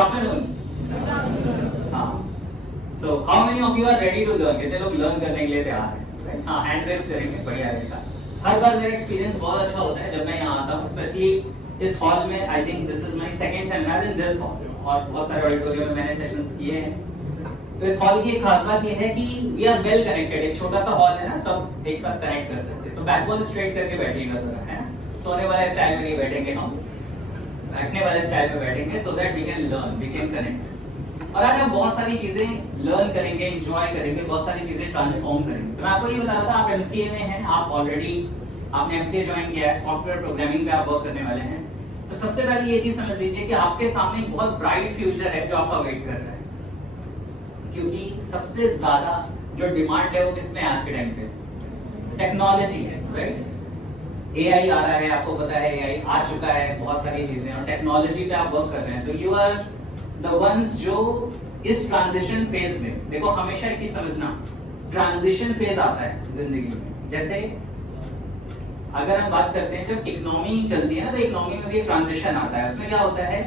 afternoon. हाँ. So how many of you are ready to learn? कितने लोग learn करने के लिए तैयार हैं? हाँ, हैंड रेस करेंगे, बढ़िया रहेगा. हर बार मेरा एक्सपीरियंस बहुत अच्छा होता है जब मैं यहाँ आता हूँ, स्पेशली इस हॉल में. I think this is my second seminar in this hall, और बहुत सारे ऑडिटोरियम में मैंने सेशंस किए हैं. तो इस हॉल की एक खास बात ये है कि वी आर वेल कनेक्टेड. एक छोटा सा हॉल है ना, सब एक साथ कनेक्ट कर सकते हैं. तो बैकबोन स्ट्रेट करके बैठिएगा जरा, है. सोने वाले स्टाइल में नहीं बैठेंगे हम, बैठने वाले स्टाइल में बैठेंगे, so that we can learn, we can connect. और आज हम बहुत सारी चीजें लर्न करेंगे, एंजॉय करेंगे, बहुत सारी चीजें ट्रांसफॉर्म करेंगे. तो मैं आपको ये बता रहा था, आप एमसीए में हैं, आप ऑलरेडी आपने एमसीए ज्वाइन किया है, सॉफ्टवेयर प्रोग्रामिंग पे आप वर्क करने वाले हैं. तो सबसे पहले ये चीज समझ लीजिए कि आपके सामने एक बहुत ब्राइट फ्यूचर है जो आपका वेट कर रहा है. क्योंकि सबसे ज्यादा जो डिमांड है वो किसमें आज के टाइम पे? टेक्नोलॉजी है, राइट. एआई आ रहा है, आपको पता है एआई आ चुका है, बहुत सारी चीजें, और टेक्नोलॉजी पे आप वर्क कर रहे हैं. तो यू आर द वंस जो इस ट्रांजिशन फेज में, देखो हमेशा एक चीज समझना, ट्रांजिशन फेज आता है जिंदगी में. जैसे अगर हम बात करते हैं, जब इकोनॉमी चलती है ना, तो इकोनॉमी में भी ट्रांजिशन आता है. उसमें क्या होता है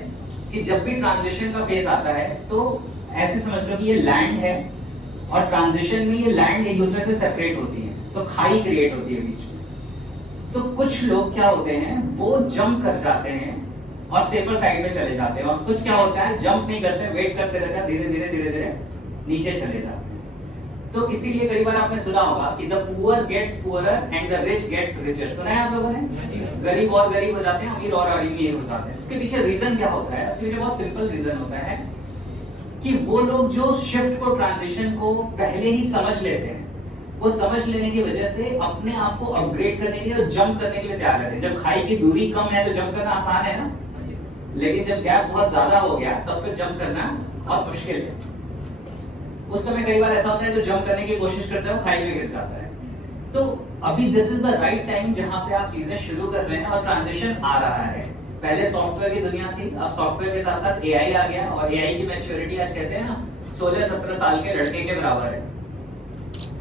कि जब भी ट्रांजिशन का फेज आता है तो ऐसे समझ लो कि ये लैंड है, और ट्रांजिशन में ये लैंड एक दूसरे से सेपरेट होती है, तो खाई क्रिएट होती है बीच में. तो कुछ लोग क्या होते हैं, वो जंप कर जाते हैं और सेफर साइड में चले जाते हैं, और कुछ क्या होता है, जंप नहीं करते, वेट करते रहते हैं, धीरे धीरे धीरे धीरे नीचे चले जाते हैं. तो इसीलिए कई बार आपने सुना होगा कि the poor gets poorer and the rich gets richer. सुना है आप लोगों ने? गरीब और गरीब हो जाते हैं, अमीर और अमीर हो जाते हैं. इसके पीछे रीजन क्या होता है? इसके पीछे बहुत सिंपल रीजन होता है कि वो लोग जो शिफ्ट को, ट्रांजिशन को पहले ही समझ लेते हैं, वो समझ लेने की वजह से अपने आप को अपग्रेड करने के लिए और जंप करने के लिए तैयार रहते हैं. जब खाई की दूरी कम है तो जंप करना आसान है ना, लेकिन जब गैप बहुत ज्यादा हो गया तब फिर जंप करना बहुत मुश्किल है. उस समय कई बार ऐसा होता है जो जंप करने की कोशिश करता है वो खाई में गिर जाता है. तो अभी this is the right time जहां पे आप चीजें शुरू कर रहे हैं और ट्रांजिशन आ रहा है. पहले सॉफ्टवेयर की दुनिया थी, अब सॉफ्टवेयर के साथ साथ एआई आ गया, और एआई की मैच्योरिटी आज कहते हैं ना 16-17 साल के लड़के के बराबर है.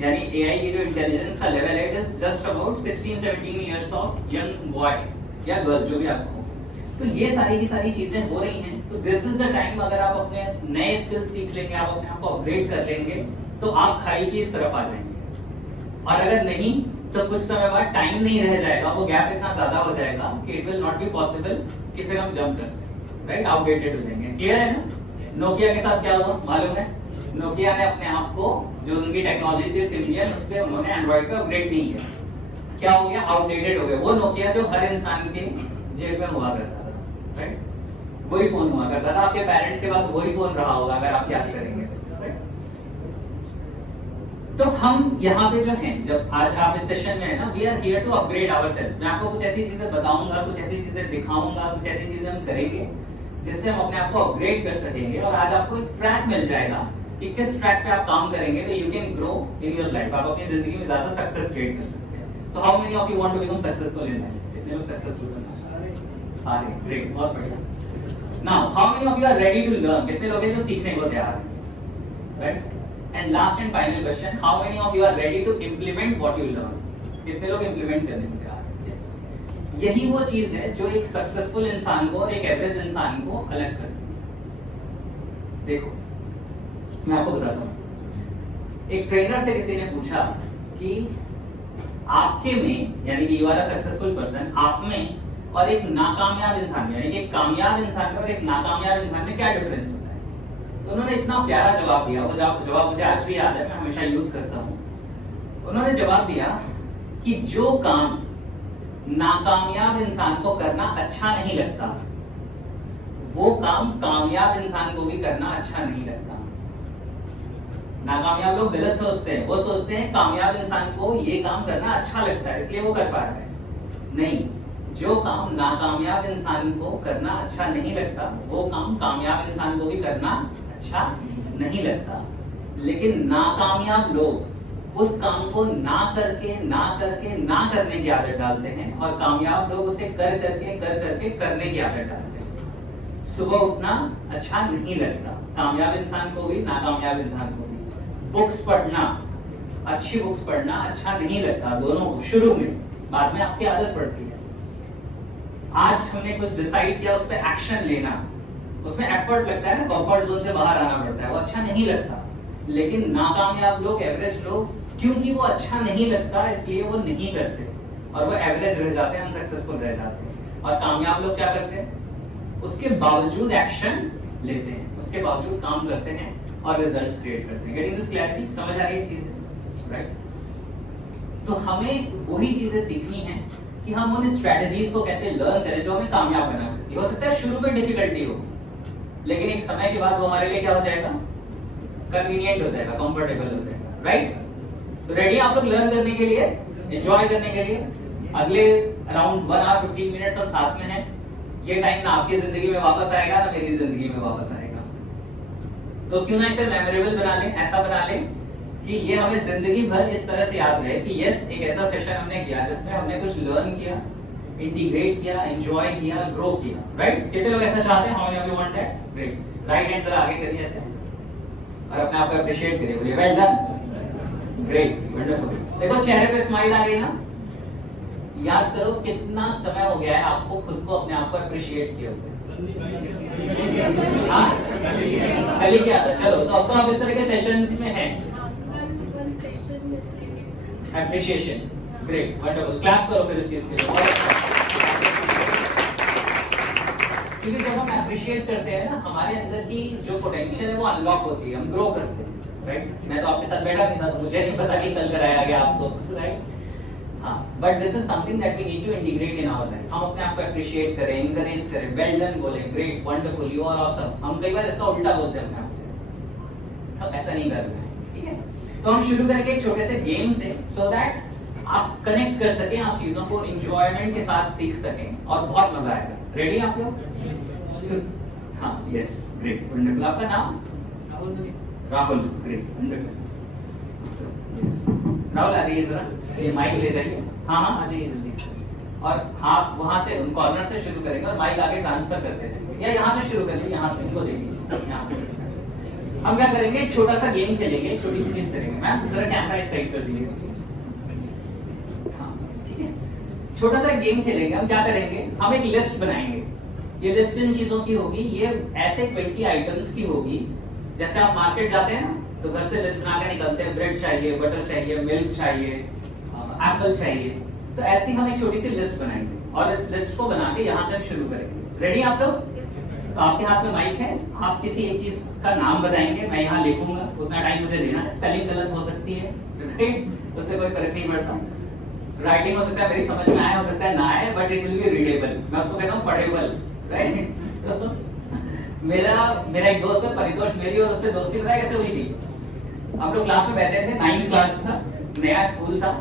यानी एआई की जो इंटेलिजेंस का लेवल है, it is just about 16-17 years of young boy या गर्ल, जो भी आपको. तो ये सारी की सारी चीजें हो रही हैं. तो दिस इज द टाइम, अगर आप अपने नए स्किल्स सीख लेंगे, आप अपने आप को अपग्रेड कर लेंगे, तो आप खाई की इस तरफ आ जाएंगे. और अगर नहीं तो कुछ समय बाद टाइम नहीं रह जाएगा, वो गैप इतना ज्यादा हो जाएगा कि it will not be possible कि फिर हम जंप कर सकें, राइट. आउटडेटेड हो जाएंगे. क्लियर है ना? नोकिया के साथ क्या हुआ मालूम है? नोकिया ने अपने आप को, जो उनकी टेक्नोलॉजी थी सिमिलियन, उससे उन्होंने एंड्रॉइड पे अपग्रेड नहीं किया. क्या हो गया? आउटडेटेड हो गया. वो नोकिया जो हर इंसान के जेब में हुआ करता था, राइट. वही फोन हुआ करता था. आपके पेरेंट्स के पास वही फोन रहा होगा अगर आप याद करेंगे. तो हम यहाँ पे जो हैं, जब आज आप इस सेशन में है ना, we are here to upgrade ourselves. मैं आपको कुछ ऐसी चीजें बताऊंगा, कुछ ऐसी चीजें दिखाऊंगा, कुछ ऐसी चीजें हम करेंगे जिससे हम अपने आप को अपग्रेड कर सकेंगे. और आज आपको एक ट्रैक मिल जाएगा कि किस ट्रैक पे आप काम करेंगे तो you can grow in your life, आप अपनी जिंदगी में ज्यादा सक्सेस क्रिएट कर सकते हैं. So how many of you want to become successful in life? कितने लोग सक्सेसफुल बनना? सारे. ग्रेट, बहुत बढ़िया. Now how many of you are ready to learn? कितने लोग हैं जो सीखने को तैयार हैं, right. And last and final question, how many of you are ready to implement what you learn? कितने लोग implement करने को तैयार हैं? Yes. यही वो चीज है जो एक सक्सेसफुल इंसान को और एक एवरेज इंसान को अलग करती है. देखो मैं आपको बताता हूँ. एक ट्रेनर से किसी ने पूछा कि आपके में, यानी कि you are a successful person, आप में और एक नाकामयाब इंसान में, यानी कि एक कामयाब इंसान में और एक नाकामयाब इंसान में क्या डिफरेंस होता है? तो उन्होंने इतना प्यारा जवाब दिया, वो जवाब मुझे आज भी याद है, मैं हमेशा यूज करता हूँ. उन्होंने जवाब दिया कि जो काम नाकामयाब इंसान को करना अच्छा नहीं लगता, वो काम कामयाब इंसान को भी करना अच्छा नहीं लगता. नाकामयाब लोग गलत सोचते हैं, वो सोचते हैं कामयाब इंसान को ये काम करना अच्छा लगता है इसलिए वो कर पा रहा है. नहीं, जो काम नाकामयाब इंसान को करना अच्छा नहीं लगता, वो काम कामयाब इंसान को भी करना अच्छा नहीं लगता. लेकिन नाकामयाब लोग उस काम को ना करके करने की आदत डालते हैं, और कामयाब लोग उसे कर करके करने की आदत डालते हैं. सुबह उठना अच्छा नहीं लगता कामयाब इंसान को भी, नाकामयाब इंसान को भी. बुक्स पढ़ना, अच्छी बुक्स पढ़ना अच्छा नहीं लगता दोनों को शुरू में, बाद में आपकी आदत पड़ती है. आज हमने कुछ डिसाइड किया, उस पर एक्शन लेना उसमें एफर्ट लगता है ना, कंफर्ट जोन से बाहर आना पड़ता है, वो अच्छा नहीं लगता। लेकिन नाकामयाब लोग, एवरेज लोग, क्योंकि वो अच्छा नहीं लगता इसलिए वो नहीं करते और वो एवरेज रह जाते हैं, अनसक्सेसफुल रह जाते हैं। और कामयाब लोग क्या करते हैं, उसके बावजूद एक्शन लेते हैं, उसके बावजूद काम करते हैं और रिजल्ट्स क्रिएट करते हैं। गेटिंग दिस क्लैरिटी, समझ आ रही है चीजें, राइट? तो हमें वही चीजें सीखनी है कि हम उन स्ट्रेटजीज को कैसे लर्न करें जो हमें कामयाब बना सकती है। हो सकता है शुरू में डिफिकल्टी हो, लेकिन एक समय के बाद वो हमारे लिए क्या हो जाएगा, कन्वीनियंट हो जाएगा, कंफर्टेबल हो जाएगा, राइट? तो रेडी आप लोग लर्न करने के लिए, एंजॉय करने के लिए? अगले अराउंड 1 आवर 15 मिनट्स हम साथ में हैं। ये टाइम ना आपकी जिंदगी में वापस आएगा ना मेरी जिंदगी में वापस आएगा। तो क्यों ना इसे मेमोरेबल बना लें, ऐसा बना लें कि ये हमें जिंदगी भर इस तरह से याद रहे कि यस, एक ऐसा सेशन हमने किया जिसमें हमने कुछ लर्न किया, इंटीग्रेट किया, एंजॉय किया, ग्रो किया, राइट? कितने लोग ऐसा चाहते हैं? How many of you want that? Great. Right hand जरा आगे करिए ऐसे और अपने आप को अप्रिशिएट करिए, बोलिए वेल डन, ग्रेट, वंडरफुल। देखो चेहरे पे स्माइल आ गई ना? याद करो कितना समय हो गया है आपको खुद को, अपने आप को अप्रिशिएट किए हुए। हाँ, कल ही क्या था? चलो, तो अब तो आप इस तरह के सेशंस में हैं। एप्रिशिएशन, ग्रेट, वंडरफुल, क्लैप करो फिर इस चीज के लिए। क्योंकि जब हम एप्रिशिएट करते हैं ना, हमारे अंदर की जो पोटेंशियल है वो अनलॉक होती है, हम ग्रो करते हैं, राइट? मैं तो आपके साथ बैठा नहीं था, तो मुझे नहीं पता कि कल कराया गया आपको, राइट? हाँ, but this is something that we need to integrate in our life. हम अपने आप को एप्रिशिएट करें, एनकरेज करें, वेल डन बोले, great, wonderful, you are awesome. हम कई बार इसका उल्टा बोलते हैं अपने आप से, तो ऐसा नहीं करना है, ठीक है? तो हम शुरू करेंगे एक छोटे से गेम से, सो दैट आप कनेक्ट कर सकें, आप चीजों को एंजॉयमेंट के साथ सीख सकें और बहुत मजा आएगा। रेडी आप लोग? हाँ, यस, ग्रेट, वंडरफुल। आपका नाम? Rahul, great, wonderful. Yes, Rahul आ जाइए जरा, ये माइक ले जाइए। हाँ हाँ, आ जाइए जल्दी से। और आप वहां से, उन कॉर्नर से शुरू करेंगे और माइक आगे ट्रांसफर करते थे, या यहाँ से शुरू कर लीजिए, यहाँ से इनको दे दीजिए, यहाँ से। हम क्या करेंगे, एक छोटा सा गेम खेलेंगे, एक छोटी सी चीज करेंगे। मैम जरा कैमरा इस साइड कर दीजिए प्लीज। हाँ, ठीक है, छोटा सा गेम खेलेंगे। हम क्या करेंगे, हम एक लिस्ट बनाएंगे। ये लिस्ट इन चीजों की होगी, ये ऐसे 20 आइटम्स की होगी। जैसे आप मार्केट जाते हैं ना, तो घर से लिस्ट बना के निकलते हैं, ब्रेड चाहिए, बटर चाहिए, मिल्क चाहिए, एप्पल चाहिए। तो ऐसी हम एक छोटी सी लिस्ट बनाएंगे और इस लिस्ट को बना के यहाँ से हम शुरू करेंगे। रेडी आप लोग? तो आपके हाथ में माइक है, आप किसी एक चीज का नाम बताएंगे, मैं यहाँ लिखूंगा, उतना टाइम मुझे देना है। स्पेलिंग गलत हो सकती है, राइट? उससे कोई फर्क नहीं पड़ता। राइटिंग हो सकता है मेरी समझ में आए, हो सकता है ना आए, but it will be readable. मैं उसको कहता हूँ पढ़ेबल, राइट? मेरा एक दोस्त है परितोष, मेरी और उससे दोस्ती पता है कैसे हुई थी? हम लोग क्लास में बैठे थे, 9th क्लास था, नया स्कूल था,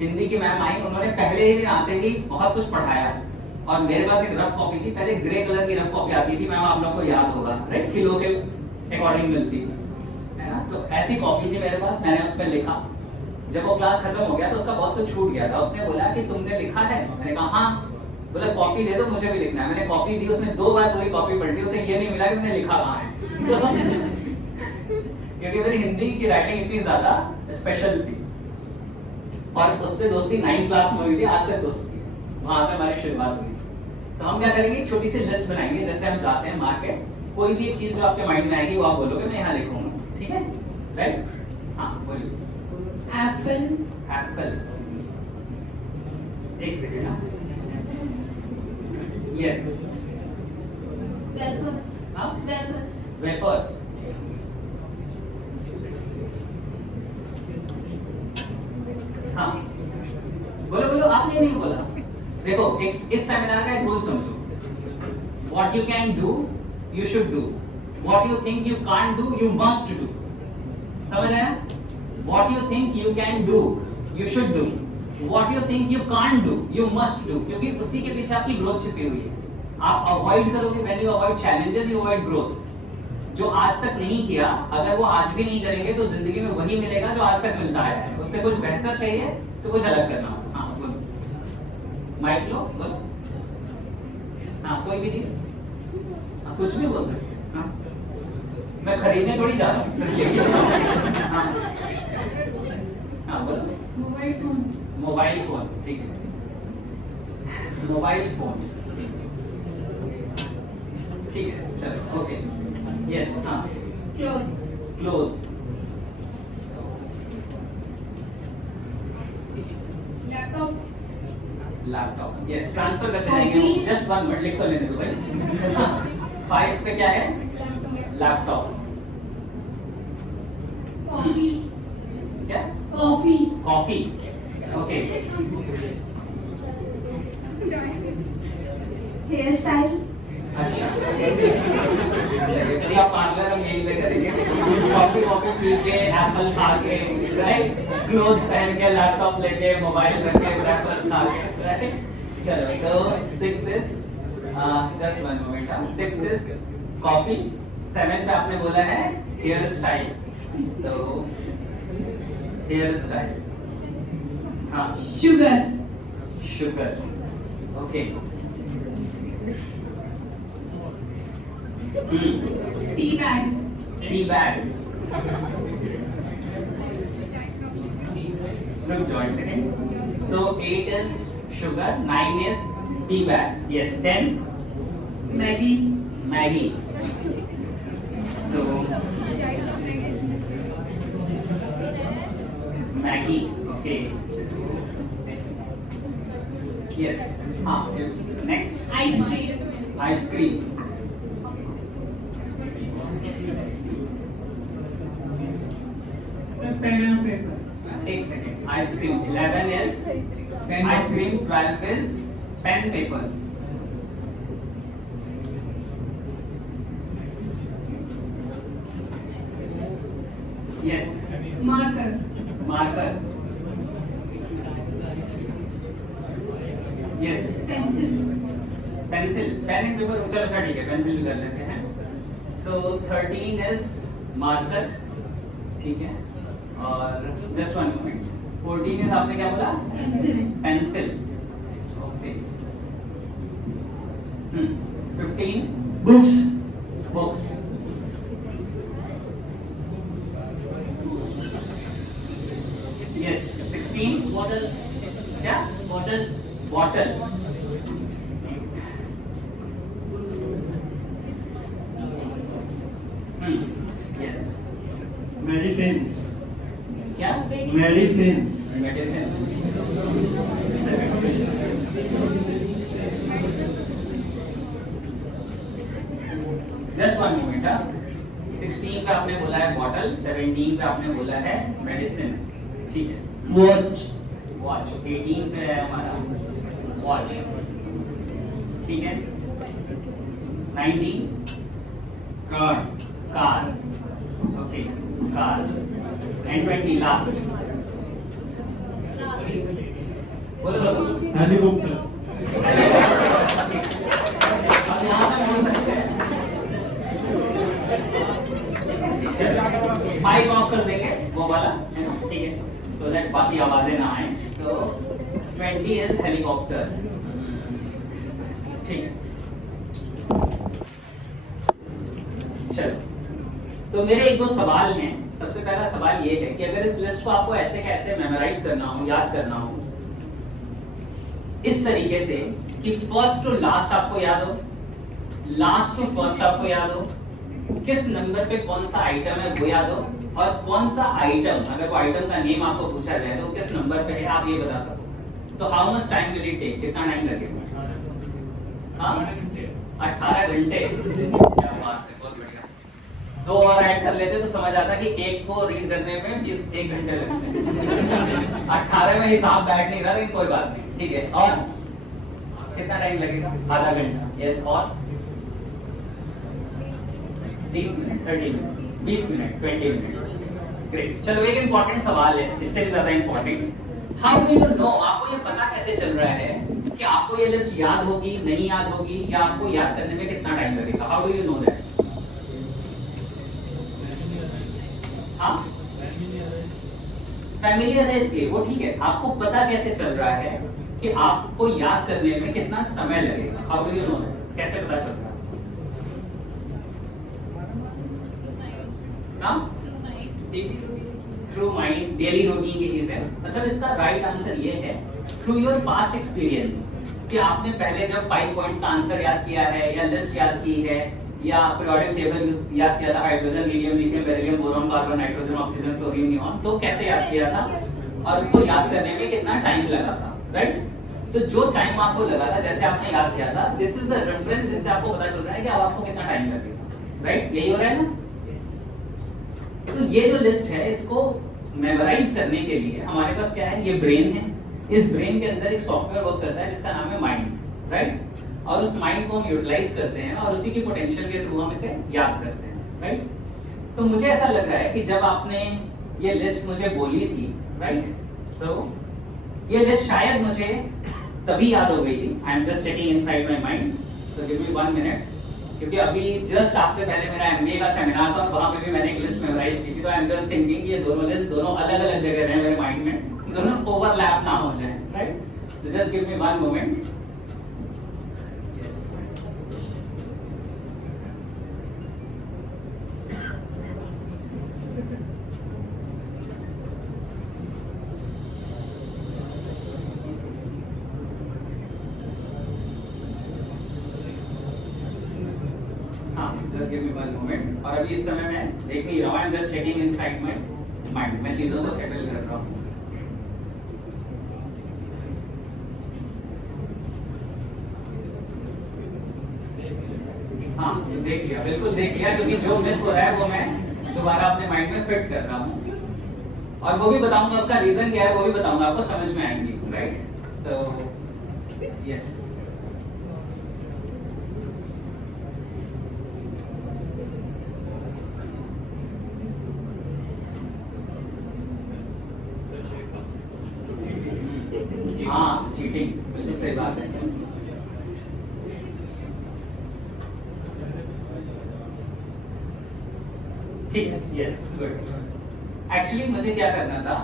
हिंदी की मैम आई, उन्होंने पहले ही दिन आते ही बहुत कुछ पढ़ाया और मेरे पास एक रफ कॉपी थी, पहले ग्रे कलर की रफ कॉपी आती थी, मैम आप लोगों को याद होगा, राइट? किलो के अकॉर्डिंग मिलती है ना? तो ऐसी कॉपी थी मेरे पास, मैंने उस पर लिखा। जब वो क्लास खत्म हो गया तो उसका बहुत कुछ छूट गया था। उसने बोला कि तुमने लिखा है? मैंने कहा हाँ। बोला कॉपी दे दो, मुझे भी लिखना है। मैंने कॉपी दी, उसने 2 बार पूरी कॉपी पढ़ ली, उसे ये नहीं मिला कि मैंने लिखा कहाँ है। क्योंकि मेरी हिंदी की राइटिंग इतनी ज्यादा स्पेशल थी और उससे दोस्ती 9th क्लास में हुई थी, आज तक दोस्ती, वहां से हमारी शुरुआत हुई। तो हम क्या करेंगे, छोटी सी लिस्ट बनाएंगे। जैसे हम जाते हैं मार्केट, कोई भी एक चीज जो आपके माइंड में आएगी वो आप बोलोगे, मैं यहाँ लिखूंगा, ठीक है? राइट? हाँ बोलिए। एप्पल। एप्पल, एक सेकेंड ना, यस। वेफर्स। हाँ, वेफर्स। वेफर्स, हाँ बोलो बोलो, आपने नहीं बोला। देखो इस सेमिनार का एक रूल समझो, what you can do you should do, what you think you can't do you must do. समझ आया? What you think you can do you should do, what you think you can't do you must do, क्योंकि उसी के पीछे आपकी growth छिपी हुई है। आप अवॉइड करोगे, when you avoid challenges you avoid growth. जो आज तक नहीं किया, अगर वो आज भी नहीं करेंगे तो जिंदगी में वही मिलेगा जो आज तक मिलता आया है। उससे कुछ बेहतर चाहिए तो कुछ अलग करना। हाँ बोलो, माइक लो, बोलो। हाँ कोई भी चीज, हाँ कुछ भी बोल सकते हैं। हाँ मैं खरीदने थोड़ी जा रहा हूँ। हाँ हाँ बोलो। Mobile phone. मोबाइल फोन, ठीक है, मोबाइल फोन, ठीक है। ओके यस हाँ Clothes. Clothes Laptop. Laptop yes transfer करते Coffee. जाएंगे जस्ट वन मिनट लिख तो लेने दो भाई 5 पे क्या है Laptop. Laptop Coffee. क्या Coffee. Coffee okay Hairstyle. अच्छा चलिए आप पार्लर में यही पे करेंगे कॉफी कॉफी पी के एप्पल खा के राइट क्लोथ्स पहन के लैपटॉप लेके मोबाइल रख के रैपर्स खा के राइट चलो तो 6 is just one moment 6 is coffee 7 पे आपने बोला है हेयर स्टाइल तो हेयर स्टाइल हाँ Sugar. Sugar okay Tea bag. Tea bag Look, join second. So 8 is sugar, 9 is tea bag. Yes, 10 Maggie. Maggie. So Maggie. Okay. Yes. Next. Ice cream. Ice cream. Sir, pen and paper. Take second. Ice cream. 11 is Pen ice and cream. 12 is pen paper. Yes. Marker. Marker. Yes. Pencil. Pencil pen and paper चलो अच्छा ठीक है pencil भी कर लेते हैं सो 13 is marker ठीक है और जस्ट वन मिनट 14 इज आपने क्या बोला Pencil. Pencil okay 15 Books. Books yes 16 Bottle. क्या Bottle. Bottle yes Medicines. क्या Medicines. medicines just one moment 16 पे आपने बोला है बॉटल 17 पे आपने बोला है मेडिसिन ठीक है Watch. वॉच 18 पे है हमारा वॉच ठीक है 19 Car. Car okay car and 20 last बोलो बोलो Helicopter. अब यहाँ पे बोल सकते हैं माइक ऑफ कर देंगे वो वाला है ना ठीक है सो दैट बाकी आवाजें ना आए तो 20 इज हेलीकॉप्टर ठीक है चलो तो मेरे एक दो सवाल हैं सबसे पहला सवाल ये है कि अगर इस लिस्ट को आपको ऐसे कैसे मेमोराइज करना हो याद करना हो इस तरीके से कि फर्स्ट टू लास्ट आपको याद हो लास्ट टू फर्स्ट आपको याद हो किस नंबर पे कौन सा आइटम है वो याद हो और कौन सा आइटम अगर वो आइटम का नेम आपको पूछा जाए तो किस नंबर पे है आप ये बता सको तो how much time will it take कितना टाइम लगेगा हाँ 18 घंटे क्या बात है बहुत बढ़िया दो और ऐड कर लेते तो समझ आता कि एक को रीड करने में 1 घंटे लगते हैं 18 में हिसाब बैठ नहीं रहा लेकिन कोई बात नहीं ठीक है और कितना टाइम लगेगा आधा घंटा यस और 30 minute 30 minute 20 minute 20 minutes great चलो एक इंपॉर्टेंट सवाल है इससे भी ज्यादा important how do you know आपको ये पता कैसे चल रहा है कि आपको ये लिस्ट याद होगी नहीं याद होगी या आपको याद करने में कितना टाइम लगेगा how do you know that हाँ फैमिलियर है इसलिए वो ठीक है आपको पता कैसे चल रहा है कि आपको याद करने में कितना समय लगेगा how do you know that कैसे पता चल रहा है थ्रू माइंड डेली रूटीन की चीज है मतलब इसका राइट आंसर ये है थ्रू योर पास्ट एक्सपीरियंस कि आपने पहले जब 5 पॉइंट्स का आंसर याद किया है या लिस्ट याद की है या पीरियोडिक टेबल याद किया था, hydrogen, helium, lithium, beryllium, boron, carbon, nitrogen, oxygen, fluorine, neon, तो कैसे याद किया था और उसको याद करने में कितना टाइम लगा था, राइट? तो जो टाइम आपको लगा था, जैसे आपने याद किया था, दिस इज द रेफरेंस जिससे आपको पता चल रहा है कि अब आपको कितना टाइम लगेगा, राइट? यही हो रहा है ना? तो ये जो लिस्ट है, इसको मेमोराइज करने के लिए हमारे पास क्या है, ये ब्रेन है। इस ब्रेन के अंदर एक सॉफ्टवेयर वर्क करता है जिसका नाम है माइंड, राइट? और उस माइंड को हम यूटिलाइज करते हैं और उसी की पोटेंशियल के थ्रू हम इसे याद करते हैं, राइट? तो मुझे ऐसा लग रहा है कि जब आपने ये लिस्ट मुझे बोली थी, राइट, सो ये लिस्ट शायद मुझे तभी याद हो गई थी। I am just checking inside my mind, so give me 1 minute, क्योंकि अभी जस्ट आपसे पहले मेरा एमबीए का सेमिनार था, वहां पे भी मैंने एक लिस्ट मेमोराइज की थी। तो आई एम जस्ट थिंकिंग ये दोनों लिस्ट दोनों अलग-अलग जगह रहे मेरे माइंड में, दोनों ओवरलैप ना हो जाए, right? So just give me 1 moment. Yes. हाँ, just give me 1 moment. और अभी इस समय मैं देख नहीं रहा हूँ, I'm just checking inside my mind. मैं चीजों को सेटल कर रहा हूँ। हाँ, देख लिया, बिल्कुल देख लिया, क्योंकि जो मिस हो रहा है वो मैं दोबारा अपने माइंड में फिट कर रहा हूँ, और वो भी बताऊंगा उसका रीजन क्या है, वो भी बताऊंगा, आपको समझ में आएंगी, राइट? सो यस, हाँ, चीटिंग बिल्कुल सही बात है। ठीक है, यस, गुड। एक्चुअली मुझे क्या करना था,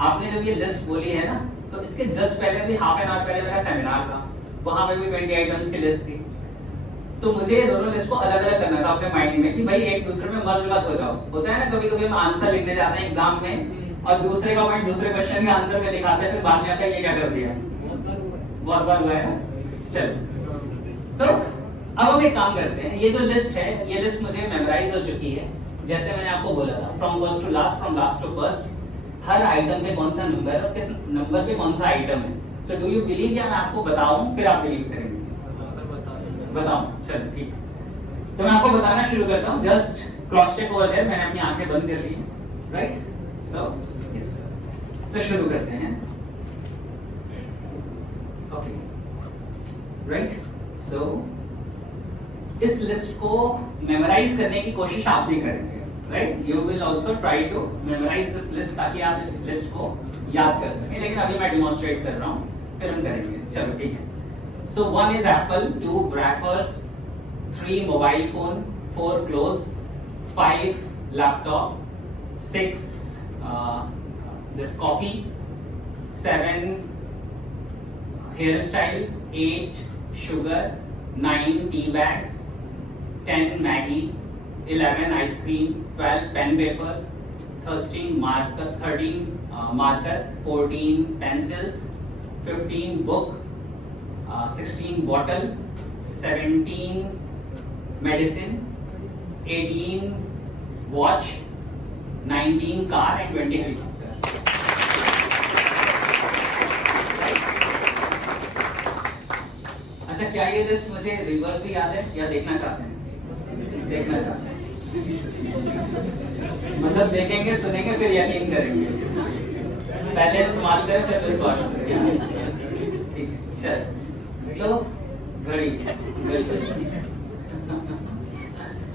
आपने जब ये लिस्ट बोली है ना, तो इसके जस्ट पहले भी हाफ एन आवर पहले मेरा सेमिनार था, वहां पे भी 20 आइटम्स की लिस्ट थी। तो मुझे ये दोनों लिस्ट को अलग अलग करना था अपने माइंड में कि भाई एक दूसरे में मर्ज मत हो जाओ। होता है ना, कभी कभी हम आंसर लिखने जाते हैं एग्जाम में और दूसरे का पॉइंट दूसरे क्वेश्चन के आंसर में लिखाते हैं, फिर बाद में आता है ये क्या कर दिया। बहुत बार हुआ है। चलो, तो अब हम एक काम करते हैं, ये जो लिस्ट है, ये लिस्ट मुझे मेमोराइज हो चुकी है। जैसे मैंने आपको बोला था, from first to last, from last to first, हर आइटम पे कौन सा नंबर है और किस नंबर पे कौन सा आइटम है। सो डू यू बिलीव, या मैं आपको बताऊं फिर आप बिलीव करेंगे? बताऊं, चलो ठीक है। तो मैं आपको बताना शुरू करता हूं। Just cross check over there, मैंने अपनी आंखें बंद कर ली हैं, राइट? सो यस, तो शुरू करते हैं। Okay, right? सो इस लिस्ट को मेमोराइज करने की कोशिश आप भी करेंगे, right? You will also try to memorise this list, ताकि आप इस लिस्ट को याद कर सकें। लेकिन अभी मैं डेमोंस्ट्रेट कर रहा हूं, फिर हम करेंगे। चलो ठीक है। So 1 is apple, 2 wrappers, 3 mobile phone, 4 clothes, 5 laptop, 6 this coffee, 7 hairstyle, 8 sugar, 9 tea bags, 10 Maggie, 11 ice cream, 12 pen paper, 13 marker, 14 pencils, 15 book, 16 bottle, 17 medicine, 18 watch, 19 car and 20 helicopter. अच्छा, क्या ये लिस्ट मुझे रिवर्स भी याद है या देखना चाहते हैं? देखना चाहते हैं, मतलब देखेंगे, सुनेंगे, फिर यकीन करेंगे। पहले इस्तेमाल करें, फिर विश्वास करें। ठीक है, चल। तो घड़ी,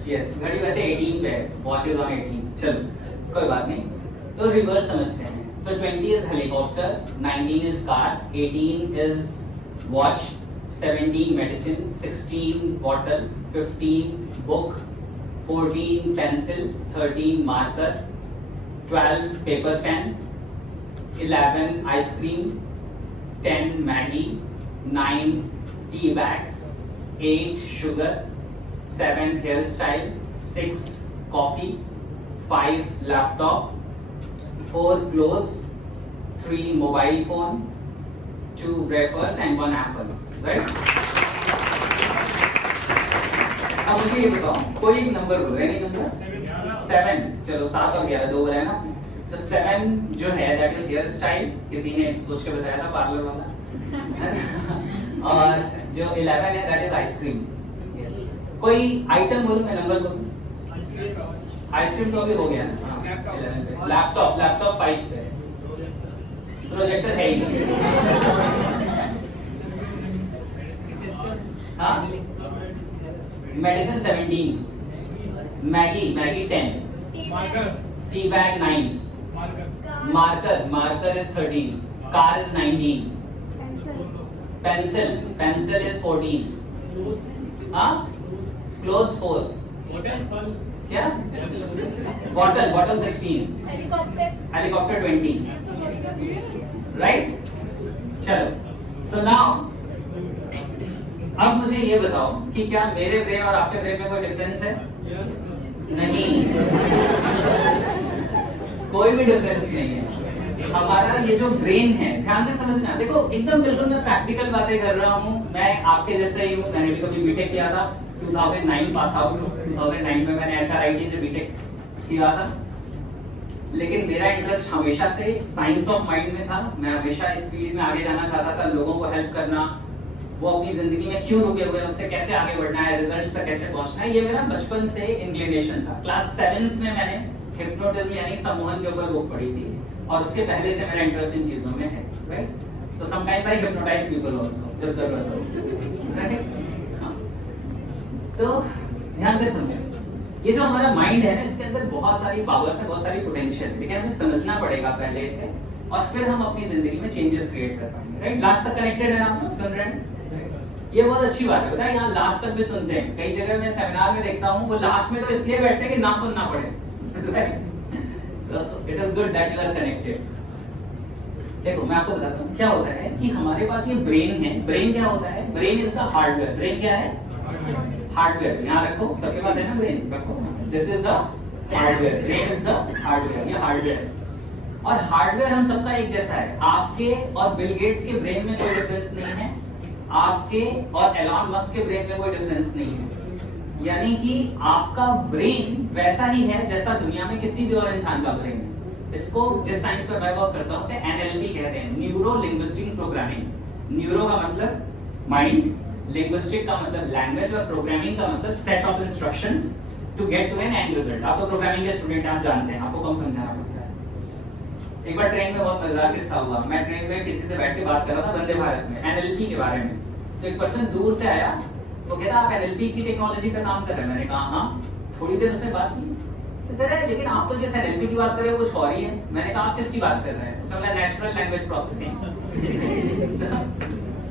यस, घड़ी वैसे 18 पे है, वॉच इज ऑन 18। चलो कोई बात नहीं, तो रिवर्स समझते हैं। So 20 is helicopter, 19 is car, 18 is watch, 17 medicine, 16 bottle, 15 book, 14 pencil, 13 marker, 12 paper pen, 11 ice cream, 10 Maggi, 9 tea bags, 8 sugar, 7 hairstyle, 6 coffee, 5 laptop, 4 clothes, 3 mobile phone, 2 wrappers and 1 apple, right? अब मुझे ये बताओ, कोई एक नंबर बोलो, any number. 7, चलो 7 और 11 दो बोला है ना, तो 7 जो है दैट इज हेयर स्टाइल, किसी ने सोच के बताया था पार्लर वाला। और जो 11 है दैट इज आइसक्रीम। यस, कोई आइटम बोलो, मैं नंबर बोलूं। आइसक्रीम तो अभी हो गया ना। लैपटॉप 5 पे, प्रोजेक्टर है ही नहीं। हाँ, medicine 17, Maggi 10, tea bag 9, marker is 13, car is 19, pencil is 14, हाँ, क्लोथ्स 4, क्या, बॉटल 16, हेलीकॉप्टर 20, राइट। चलो, सो नाउ अब मुझे ये बताओ कि क्या मेरे ब्रेन और आपके ब्रेन में कोई डिफरेंस है? नहीं, कोई भी डिफरेंस नहीं है। हमारा ये जो ब्रेन है, ध्यान से समझना, देखो एकदम बिल्कुल मैं प्रैक्टिकल बातें कर रहा हूँ, मैं आपके जैसा ही हूँ। मैंने भी कभी बीटेक किया था, 2009 पास आउट हूँ। 2009 में मैंने HRIT से बीटेक किया था, लेकिन मेरा इंटरेस्ट हमेशा से साइंस ऑफ माइंड में था। मैं हमेशा इस फील्ड में आगे जाना चाहता था, लोगों को हेल्प करना, वो अपनी जिंदगी में क्यों रुके हुए हैं, उससे कैसे आगे बढ़ना है, रिजल्ट्स तक कैसे पहुंचना है, ये मेरा बचपन से इंक्लिनेशन था। क्लास 7th में मैंने हिप्नोटिज्म यानी सम्मोहन के ऊपर बुक पढ़ी थी, और उसके पहले से मेरा इंटरेस्ट इन चीजों में है, right. So sometimes I hypnotise people also जब जरूरत हो, राइट। तो ध्यान से समझो, ये जो हमारा माइंड है ना, इसके अंदर बहुत सारी पावर्स है, बहुत सारी पोटेंशियल है, लेकिन हमें समझना पड़ेगा पहले इसे, और फिर हम अपनी जिंदगी में चेंजेस क्रिएट कर पाएंगे, राइट। लास्ट तक कनेक्टेड है, आप लोग सुन रहे हैं? ये बहुत अच्छी बात है, पता है, यहाँ लास्ट तक भी सुनते हैं। कई जगह मैं सेमिनार में देखता हूँ, वो लास्ट में तो इसलिए बैठते हैं कि ना सुनना पड़े। It is good that you are connected. देखो मैं आपको बताता हूँ क्या होता है कि हमारे पास ये ब्रेन है। ब्रेन क्या होता है? Brain is the hardware. Brain क्या है? हार्डवेयर। यहाँ रखो, सबके पास है ना ब्रेन, रखो। This is the hardware, brain is the hardware, ये हार्डवेयर। और हार्डवेयर हम सबका एक जैसा है। आपके और बिल गेट्स के ब्रेन में कोई डिफरेंस नहीं है, आपके और एलॉन मस्क के ब्रेन में कोई डिफरेंस नहीं है। यानी कि आपका ब्रेन वैसा ही है जैसा दुनिया में किसी भी और इंसान का ब्रेन है। इसको जिस साइंस पर मैं वर्क करता हूँ उसे NLP कहते हैं, न्यूरो लिंग्विस्टिक प्रोग्रामिंग। न्यूरो का मतलब माइंड, लिंग्विस्टिक का मतलब लैंग्वेज, और प्रोग्रामिंग का मतलब set of instructions to get to an end result. आप तो प्रोग्रामिंग के स्टूडेंट, आप जानते हैं, आपको कम समझाना पड़ता है। एक बार ट्रेन में बहुत मजेदार किस्सा हुआ। मैं ट्रेन में किसी से बैठ के बात कर रहा था वंदे भारत में NLP के बारे में। तो एक पर्सन दूर से आया, वो कहता आप NLP की टेक्नोलॉजी पे काम कर रहे हैं? मैंने कहा हाँ। थोड़ी देर उससे बात की, तो कह रहा है लेकिन आप तो जिस NLP की बात कर रहे हो कुछ और ही है। मैंने कहा आप किसकी बात कर रहे हैं? उसने बोला नेचुरल लैंग्वेज प्रोसेसिंग।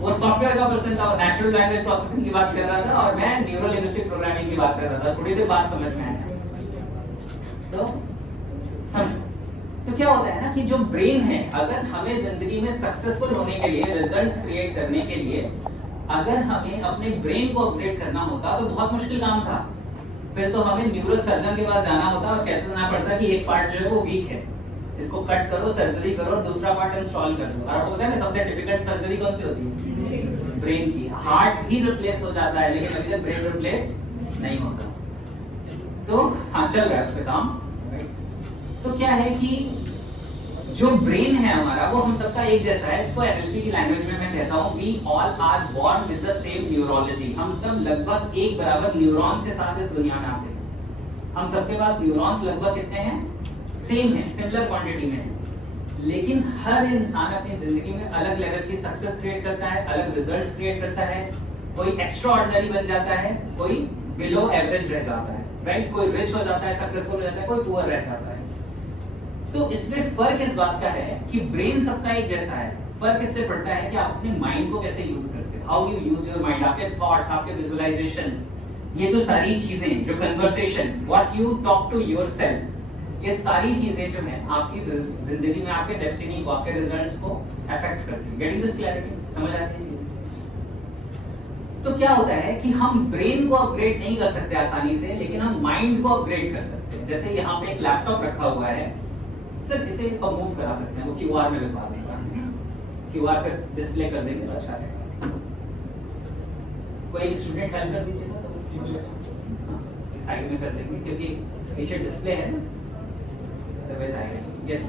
वो सॉफ्टवेयर का पर्सन था, नेचुरल लैंग्वेज प्रोसेसिंग की बात कर रहा था, और मैं न्यूरो लिंग्विस्टिक प्रोग्रामिंग की बात कर रहा था। थोड़ी देर बात समझ में आया। तो समझो, तो क्या होता है ना कि जो ब्रेन है, अगर हमें जिंदगी में सक्सेसफुल होने के लिए, रिजल्ट्स क्रिएट करने के लिए, अगर हमें अपने ब्रेन को अपग्रेड करना होता तो बहुत मुश्किल काम था। फिर तो हमें न्यूरो सर्जन के पास जाना होता और कहना पड़ता कि एक पार्ट जो है वो वीक है, इसको कट करो, सर्जरी करो, और दूसरा पार्ट इंस्टॉल कर दो। और आपको पता है ना सबसे डिफिकल्ट सर्जरी कौन सी होती है? ब्रेन की। हार्ट भी रिप्लेस हो जाता है, लेकिन अभी तक ब्रेन रिप्लेस नहीं होता। तो हाँ, चल रहा है उस पे काम। तो क्या है कि जो ब्रेन है हमारा, वो हम सबका एक जैसा है। इसको NLP की लैंग्वेज में मैं कहता हूँ we all are born with the same neurology. हम सब लगभग एक बराबर न्यूरॉन्स के साथ इस दुनिया में आते हैं। हम सबके पास न्यूरॉन्स लगभग कितने हैं? सेम है, सिमिलर क्वांटिटी में है। लेकिन हर इंसान अपनी जिंदगी में अलग लेवल की सक्सेस क्रिएट करता है, अलग रिजल्ट्स क्रिएट करता है। कोई एक्स्ट्रा ऑर्डिनरी बन जाता है, कोई बिलो एवरेज रह जाता है, राइट। कोई रिच हो जाता है, सक्सेसफुल हो जाता है, कोई पुअर रह जाता है। तो इसमें फर्क इस बात का है कि ब्रेन सबका एक जैसा है। फर्क इससे पड़ता है कि आप अपने माइंड को कैसे यूज करते हो, how you use your mind. आपके थॉट्स, आपके विजुअलाइजेशंस, ये जो सारी चीजें, जो conversation, what you talk to yourself, ये सारी चीजें जो है आपकी जिंदगी में आपके डेस्टिनी को, आपके रिजल्ट्स को अफेक्ट करती है। Getting this clarity? समझ आती है? तो क्या होता है कि हम ब्रेन को अपग्रेड नहीं कर सकते आसानी से, लेकिन हम माइंड को अपग्रेड कर सकते हैं। जैसे यहाँ पे एक लैपटॉप रखा हुआ है, सर इसे मूव करा सकते हैं, वो QR में लगा देंगे, QR पे डिस्प्ले कर देंगे तो अच्छा रहेगा। कोई स्टूडेंट हेल्प कर दीजिएगा। तो साइड में कर देंगे क्योंकि पीछे डिस्प्ले है ना, अदरवाइज आएगा नहीं। यस,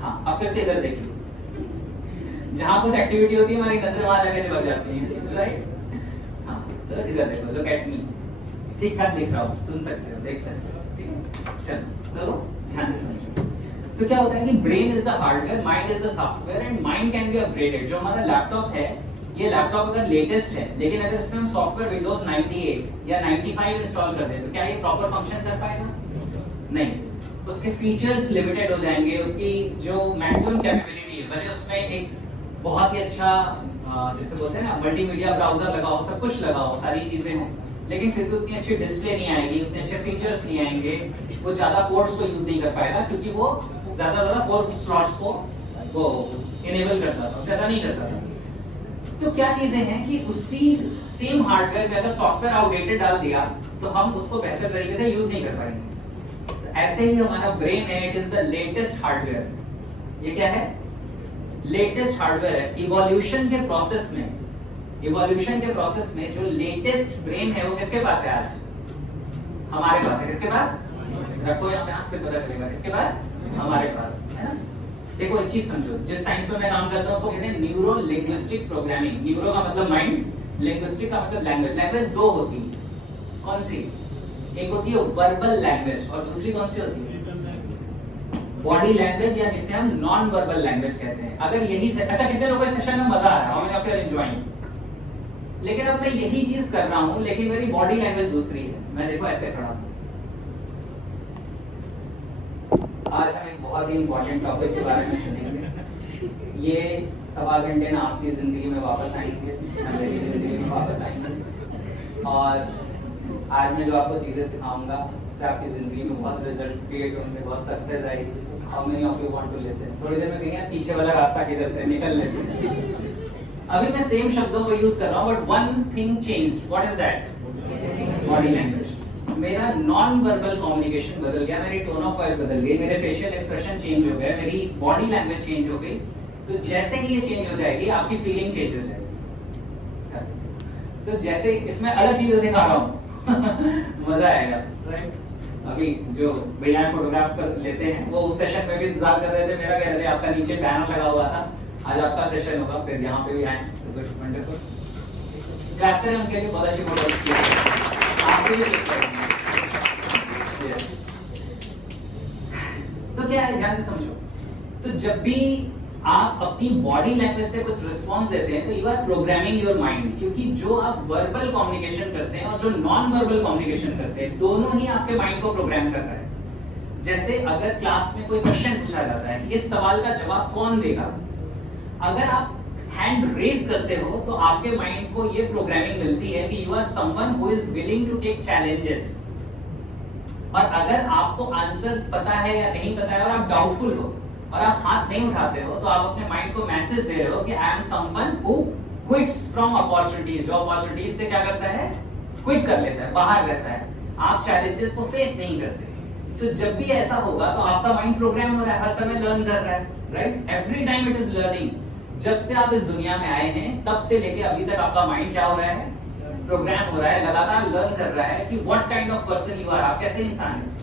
हाँ अब फिर से इधर देखिए, जहाँ कुछ एक्टिविटी होती है हमारी नजर वहां जाके चिपक जाती है, राइट? हाँ तो इधर देखो, लुक एट मी, ठीक ठाक दिख रहा हो, सुन सकते हो, देख सकते हो, ठीक है? चलो ध्यान से समझो। तो क्या होता है कि brain is the hardware, mind is the software, and mind can be upgraded. जो हमारा लैपटॉप है, ये लैपटॉप अगर लेटेस्ट है, लेकिन अगर इसमें हम सॉफ्टवेयर विंडोज 98 या 95 इंस्टॉल कर दें तो क्या ये प्रॉपर फंक्शन कर पाएगा? नहीं, उसके फीचर्स लिमिटेड हो जाएंगे, उसकी जो मैक्सिमम कैपेबिलिटी है, भले उसमें एक बहुत ही अच्छा जैसे बोलते हैं ना मल्टीमीडिया ब्राउजर लगाओ, सब कुछ लगाओ, सारी चीजें हों, लेकिन फिर भी उतनी अच्छी डिस्प्ले नहीं आएगी, उतने अच्छे फीचर्स नहीं आएंगे, वो ज्यादा पोर्ट्स को यूज नहीं कर पाएगा क्योंकि वो ज्यादा 4 स्लॉट्स को वो इनेबल करता था, उससे ज्यादा नहीं करता था। तो क्या चीजें हैं कि उसी सेम हार्डवेयर में अगर सॉफ्टवेयर आउटडेटेड डाल दिया तो हम उसको बेहतर तरीके से यूज नहीं कर पाएंगे। तो ऐसे ही हमारा ब्रेन है, it is the latest hardware. ये क्या है? लेटेस्ट हार्डवेयर है। इवोल्यूशन के प्रोसेस में जो लेटेस्ट ब्रेन है वो किसके पास है आज? हमारे पास है। किसके पास? रखो यहाँ पे, आप फिर पता चलेगा किसके पास, हमारे पास है ना। देखो एक चीज समझो, जिस साइंस में मैं काम करता हूँ उसको कहते हैं न्यूरो लिंग्विस्टिक प्रोग्रामिंग। न्यूरो का मतलब माइंड, लिंग्विस्टिक का मतलब लैंग्वेज। लैंग्वेज दो होती है, कौन सी? एक होती है वर्बल लैंग्वेज और दूसरी कौन सी होती है? बॉडी लैंग्वेज, या जिसे हम नॉन वर्बल लैंग्वेज कहते हैं। अगर यही से अच्छा, कितने लोगों को इस सेशन में मजा आ रहा है? How many of you are enjoying? लेकिन अब मैं यही चीज कर रहा हूं लेकिन मेरी बॉडी लैंग्वेज दूसरी है। मैं देखो ऐसे खड़ा हूं। आज हम एक बहुत ही इंपॉर्टेंट टॉपिक के बारे में सुनेंगे। ये 1.25 घंटे ना आपकी जिंदगी में वापस आएंगे, ना मेरी जिंदगी में वापस आएंगे। और आज मैं जो आपको चीजें सिखाऊंगा उससे आपकी जिंदगी में बहुत रिजल्ट्स क्रिएट होंगे, बहुत सक्सेस आएगी। How many of you want to listen? थोड़ी देर में कहेंगे पीछे वाला रास्ता किधर से निकल लेते हैं। अभी मैं सेम शब्दों को यूज कर रहा हूं, but one thing changed. What is that? Body language. मेरा नॉन वर्बल कम्युनिकेशन बदल गया, मेरी टोन ऑफ वॉइस बदल गई, मेरे फेशियल एक्सप्रेशन चेंज हो गए, मेरी बॉडी लैंग्वेज चेंज हो गई। तो जैसे ही ये चेंज हो जाएगी आपकी फीलिंग चेंज हो जाएगी। तो जैसे इसमें अलग चीजें सिखा रहा हूं मजा आएगा, राइट? अभी जो भैया फोटोग्राफ कर लेते हैं वो उस सेशन में भी इंतजार कर रहे थे मेरा, कह रहे थे आपका नीचे बैनर लगा हुआ था, आज आपका सेशन होगा, फिर यहाँ पे भी आए तो गुड, वंडरफुल। क्लैप करें उनके लिए, बहुत अच्छी फोटोज की आपको भी क्लिक करेंगे। यस, तो क्या है, ध्यान से समझो। तो जब भी आप अपनी बॉडी लैंग्वेज से कुछ रिस्पॉन्स देते हैं तो you R programming your mind, क्योंकि जो आप वर्बल कम्युनिकेशन करते हैं और जो नॉन वर्बल कम्युनिकेशन करते हैं दोनों ही आपके माइंड को प्रोग्राम कर रहा है। जैसे अगर क्लास में कोई क्वेश्चन पूछा जाता है कि इस सवाल का जवाब कौन देगा, अगर आप हैंड रेज करते हो तो आपके माइंड को ये प्रोग्रामिंग मिलती है कि you are someone who is willing to take challenges. और अगर आपको आंसर पता है या नहीं पता है और आप डाउटफुल हो और आप हाथ नहीं उठाते हो तो आप अपने माइंड को मैसेज दे रहे हो कि I am someone who quits from opportunities. जो अपॉर्चुनिटीज से क्या करता है? क्विट कर लेता है, बाहर रहता है। आप चैलेंजेस को फेस नहीं करते। तो जब भी ऐसा होगा तो आपका माइंड प्रोग्राम हो रहा है, हर समय लर्न कर रहा है, right? Every time it is learning. जब से आप इस दुनिया में आए हैं तब से लेके अभी तक आपका माइंड क्या हो रहा है? प्रोग्राम हो रहा है, लगातार लर्न कर रहा है कि what kind of person you are, आप कैसे इंसान हैं।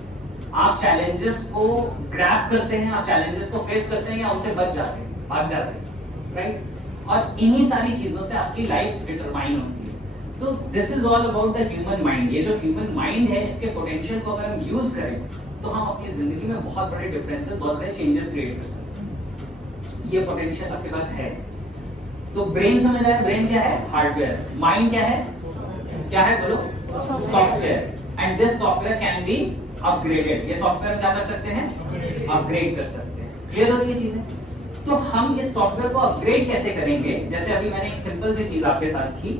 आप चैलेंजेस को ग्रैब करते हैं, आप चैलेंजेस को फेस करते हैं या उनसे बच जाते हैं, भाग जाते हैं, राइट? और इन्हीं सारी चीजों से आपकी लाइफ डिटरमाइन होती है। तो this is all about the human mind. ये जो ह्यूमन माइंड है, इसके पोटेंशियल को अगर हम यूज करें तो हम अपनी जिंदगी में बहुत बड़े डिफरेंसेस, बहुत बड़े चेंजेस क्रिएट कर सकते हैं। ये पोटेंशियल आपके पास है। तो ब्रेन समझ आया? ब्रेन क्या है? हार्डवेयर। माइंड क्या है? क्या है बोलो? Software. And this software can be upgraded. ये सॉफ्टवेयर क्या कर सकते हैं? अपग्रेड कर सकते हैं। क्लियर हो रही है चीजें? तो हम इस सॉफ्टवेयर को अपग्रेड कैसे करेंगे? जैसे अभी मैंने एक सिंपल सी चीज आपके साथ की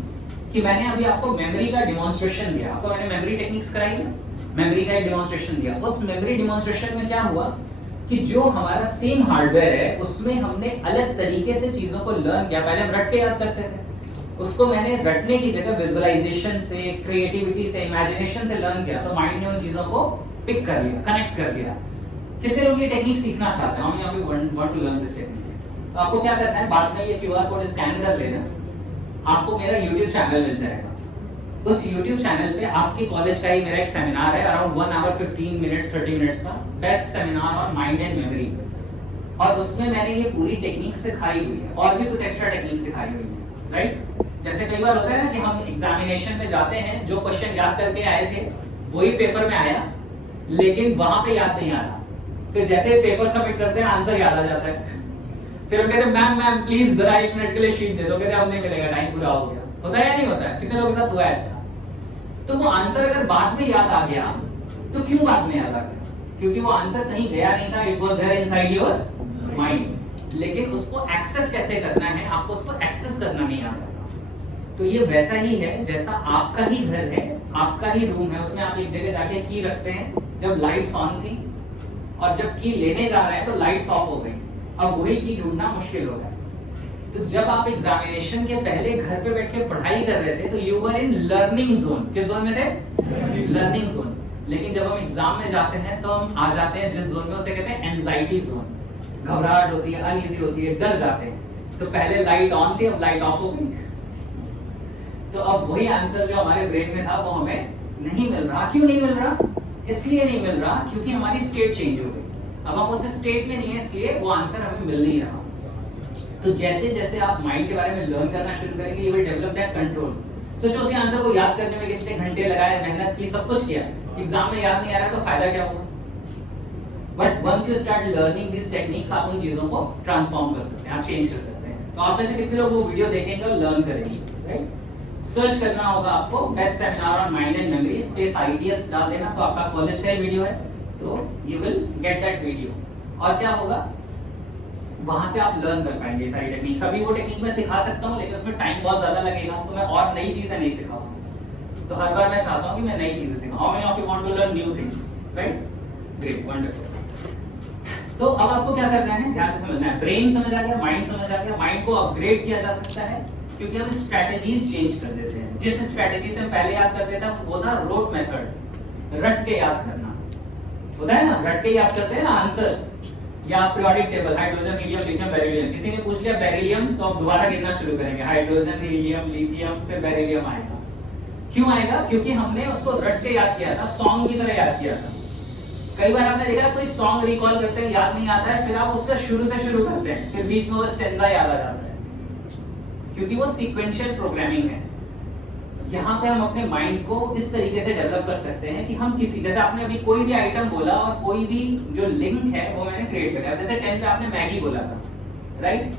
कि मैंने अभी आपको मेमोरी का डेमोंस्ट्रेशन दिया। आपको मैंने मेमोरी टेक्निक्स कराई ना, मेमोरी का एक डेमोंस्ट्रेशन दिया। उस मेमोरी डेमोंस्ट्रेशन में क्या हुआ कि जो हमारा सेम हार्डवेयर है उसमें हमने अलग तरीके से चीजों को लर्न किया। पहले हम रट के याद करते थे, उसको मैंने रटने की जगह विजुअलाइजेशन से, क्रिएटिविटी से, इमेजिनेशन से लर्न किया। तो माइंड ने उन चीजों को पिक कर लिया, कनेक्ट कर लिया। कितने लोग ये टेक्निक सीखना चाहते हैं? हम want to learn this technique. तो आपको क्या करना है, बाद में ये क्यूआर कोड स्कैन कर लेना, आपको मेरा YouTube चैनल मिल जाएगा। उस YouTube चैनल पे आपके कॉलेज का ही मेरा एक सेमिनार है, अराउंड 1 आवर 15 मिनट्स 30 मिनट्स का, best seminar on mind and memory, और उसमें मैंने ये पूरी टेक्निक सिखाई हुई है और भी कुछ एक्स्ट्रा टेक्निक सिखाई हुई है, राइट? जैसे कई बार होता है ना कि हम एग्जामिनेशन में जाते हैं, जो क्वेश्चन याद करके आए थे वही पेपर में आया, लेकिन वहां पे याद नहीं आ रहा, फिर जैसे पेपर सबमिट करते हैं आंसर याद आ जाता है, फिर हम कहते हैं मैम प्लीज जरा 1 मिनट के लिए शीट दे दो, कहते अब नहीं मिलेगा, टाइम पूरा हो गया। होता है या नहीं होता है? कितने लोगों के साथ हुआ है ऐसा? तो वो आंसर अगर बाद में याद आ गया तो क्यों बाद में याद आ गया? क्योंकि वो आंसर कहीं गया नहीं था, it was there inside your mind. लेकिन उसको एक्सेस कैसे करना है, आपको उसको एक्सेस करना नहीं आता था। तो ये वैसा ही है जैसा आपका ही घर है, आपका ही रूम है, उसमें आप एक जगह जाके की रखते हैं, जब लाइट्स ऑन थी और जब की लेने जा रहे हैं तो लाइट्स ऑफ हो गई, अब वही की ढूंढना मुश्किल हो गया। तो जब आप एग्जामिनेशन के पहले घर पे बैठ के पढ़ाई कर रहे थे तो you were in learning zone. किस जोन में थे? Learning zone. लेकिन जब हम एग्जाम में जाते हैं तो हम आ जाते हैं जिस जोन में, उसे कहते हैं एंजाइटी जोन। घबराहट होती है, अनईजी होती है, डर जाते हैं। तो पहले लाइट ऑन थी, अब लाइट ऑफ हो गई, तो अब वही आंसर जो हमारे ब्रेन में था वो हमें नहीं मिल रहा। क्यों नहीं मिल रहा? इसलिए नहीं मिल रहा क्योंकि हमारी स्टेट चेंज हो गई, अब हम उस स्टेट में नहीं है, इसलिए वो आंसर हमें मिल नहीं रहा। तो जैसे जैसे आप माइंड के बारे में लर्न करना शुरू करेंगे, you will develop that control. सोचो उसी आंसर को याद करने में कितने घंटे लगाए, मेहनत की, सब कुछ किया, एग्जाम में याद नहीं आ रहा तो फायदा क्या होगा? But once you start learning this techniques, आप उन चीजों को ट्रांसफॉर्म कर सकते हैं, आप चेंज कर सकते हैं। तो आप में से कितने लोग वो वीडियो देखेंगे और लर्न करेंगे, राइट? सर्च करना होगा आपको best seminar on mind and memory, space ITS डाल देना, तो आपका कॉलेज का वीडियो है, तो you will get that video. और क्या होगा, वहां से आप लर्न कर पाएंगे सारी टेक्निक। सभी वो टेक्निक मैं सिखा सकता हूँ, लेकिन उसमें टाइम बहुत ज्यादा लगेगा, तो मैं और नई चीजें नहीं सिखाऊंगा। तो हर बार मैं चाहता हूँ कि मैं नई चीजें सिखाऊं। How many of you want to learn new things, right? Great, wonderful. तो अब आपको क्या करना है, ध्यान से समझना है। ब्रेन समझ आ गया, माइंड समझ आ गया, माइंड को अपग्रेड किया जा सकता है क्योंकि हम स्ट्रेटजीज चेंज कर देते हैं। जिस स्ट्रेटजी से हम पहले याद करते थे वो था रोट मेथड, रट के याद करना। होता है ना, रट के याद करते हैं ना आंसर्स, या periodic table, hydrogen, helium, lithium, beryllium. किसी ने पूछ लिया बेरिलियम, तो आप दोबारा गिनना शुरू करेंगे, हाइड्रोजन, हीलियम, लिथियम, फिर बेरिलियम आएगा। क्यों आएगा? क्योंकि हमने उसको रट के याद किया था, सॉन्ग की तरह याद किया था। कई बार आपने देखा कोई सॉन्ग रिकॉल करते हैं, याद नहीं आता है, फिर आप उसका शुरू से शुरू करते हैं, फिर बीच में वो स्टेंजा याद आ जाता है, क्योंकि वो सीक्वेंशियल प्रोग्रामिंग है। यहाँ पे हम अपने माइंड को इस तरीके से डेवलप कर सकते हैं कि हम किसी, जैसे आपने अभी कोई भी आइटम बोला और कोई भी जो लिंक है वो मैंने क्रिएट कर दिया। जैसे 10 पे आपने मैगी बोला था, राइट?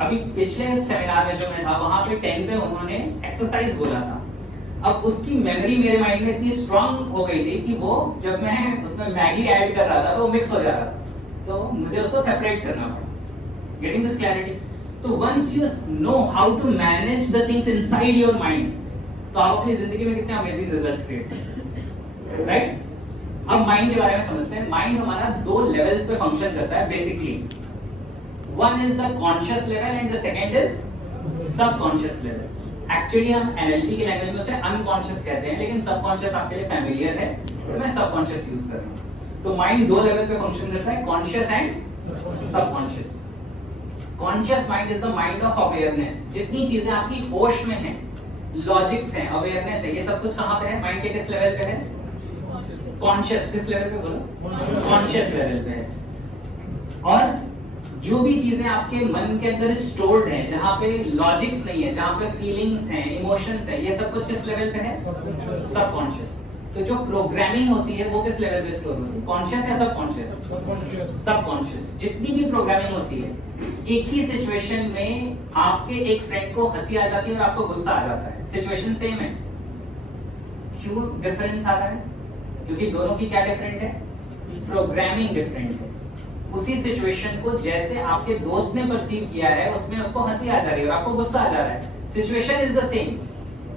अभी पिछले सेमिनार में जो मैं था वहां पे 10 पे उन्होंने एक्सरसाइज बोला था। अब उसकी मेमोरी मेरे माइंड में इतनी स्ट्रांग हो गई थी कि वो जब मैं उसमें मैगी ऐड कर रहा था तो वो मिक्स हो जा रहा था, तो मुझे उसको सेपरेट करना पड़ा। Getting this clarity? तो once you know how to manage the things inside your mind, तो आप अपनी जिंदगी में कितने अमेजिंग रिजल्ट्स क्रिएट कर सकते हैं, राइट? अब माइंड के बारे में समझते हैं। माइंड हमारा 2 लेवल्स पे फंक्शन करता है basically. One is the conscious level and the second is subconscious level. Actually हम NLP के लैंग्वेज में उसे अनकॉन्शियस कहते हैं, लेकिन सबकॉन्शियस आपके लिए फैमिलियर है, तो मैं सबकॉन्शियस यूज कर रहा हूं। तो माइंड 2 लेवल पे फंक्शन करता है, conscious and subconscious. Conscious mind is the mind of awareness. जितनी चीजें आपकी होश में हैं, लॉजिक्स हैं, अवेयरनेस है, ये सब कुछ कहां पे है? माइंड के किस लेवल पे है? कॉन्शियस। किस लेवल पे बोलो? कॉन्शियस लेवल पे है। और जो भी चीजें आपके मन के अंदर स्टोर्ड हैं, जहां पे लॉजिक्स नहीं है, जहां पे फीलिंग्स हैं, इमोशंस हैं, ये सब कुछ किस लेवल पे है? सबकॉन्शियस। तो जो प्रोग्रामिंग होती है वो किस लेवल पे स्टोर होती है? कॉन्शियस या सबकॉन्शियस? सबकॉन्शियस। जितनी भी प्रोग्रामिंग होती है, एक ही सिचुएशन में आपके एक फ्रेंड को हंसी आ जाती है और आपको गुस्सा आ जाता है, सिचुएशन सेम है, क्यों डिफरेंस आ रहा है? क्योंकि दोनों की क्या डिफरेंट है? प्रोग्रामिंग डिफरेंट है। उसी सिचुएशन को जैसे आपके दोस्त ने परसीव किया है, उसमें उसको हंसी आ जा रही है और आपको गुस्सा आ जा रहा है, सिचुएशन इज द सेम।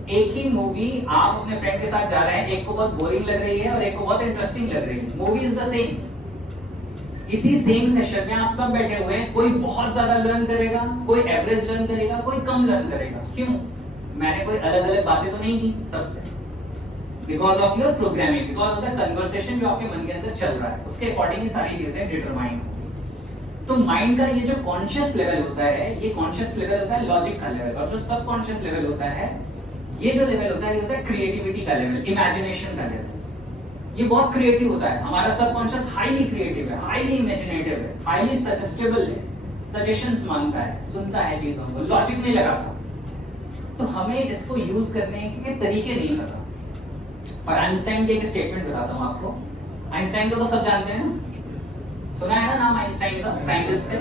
एक ही मूवी आप अपने फ्रेंड के साथ जा रहे हैं, एक को बहुत बोरिंग लग रही है और एक को बहुत इंटरेस्टिंग लग रही है, मूवी इज द सेम। इसी सेम सेशन में आप सब बैठे हुए हैं, कोई बहुत ज्यादा लर्न करेगा, कोई एवरेज लर्न करेगा, कोई कम लर्न करेगा। क्यों? मैंने कोई अलग अलग बातें तो नहीं की सबसे, because of your programming, because of the conversation जो आपके मन के अंदर चल रहा है, उसके अकॉर्डिंग ही सारी चीजें डिटरमाइन होंगी। तो माइंड का ये जो कॉन्शियस लेवल होता है, ये कॉन्शियस लेवल होता है लॉजिक का लेवल, और जो सबकॉन्शियस लेवल होता है ये जो लेवल होता है ये होता है क्रिएटिविटी का लेवल, इमेजिनेशन का लेवल। ये बहुत क्रिएटिव होता है, हमारा सबकॉन्शियस हाईली क्रिएटिव है, हाईली इमेजिनेटिव है, हाईली सजेस्टेबल है, सजेशंस मांगता है, सुनता है चीजों को, लॉजिक नहीं लगाता। तो हमें इसको यूज करने के तरीके नहीं पता। और आइंस्टाइन की एक स्टेटमेंट बताता हूं आपको। आइंस्टाइन को तो सब जानते हैं ना, सुना है ना नाम आइंस्टाइन का, साइंटिस्ट है।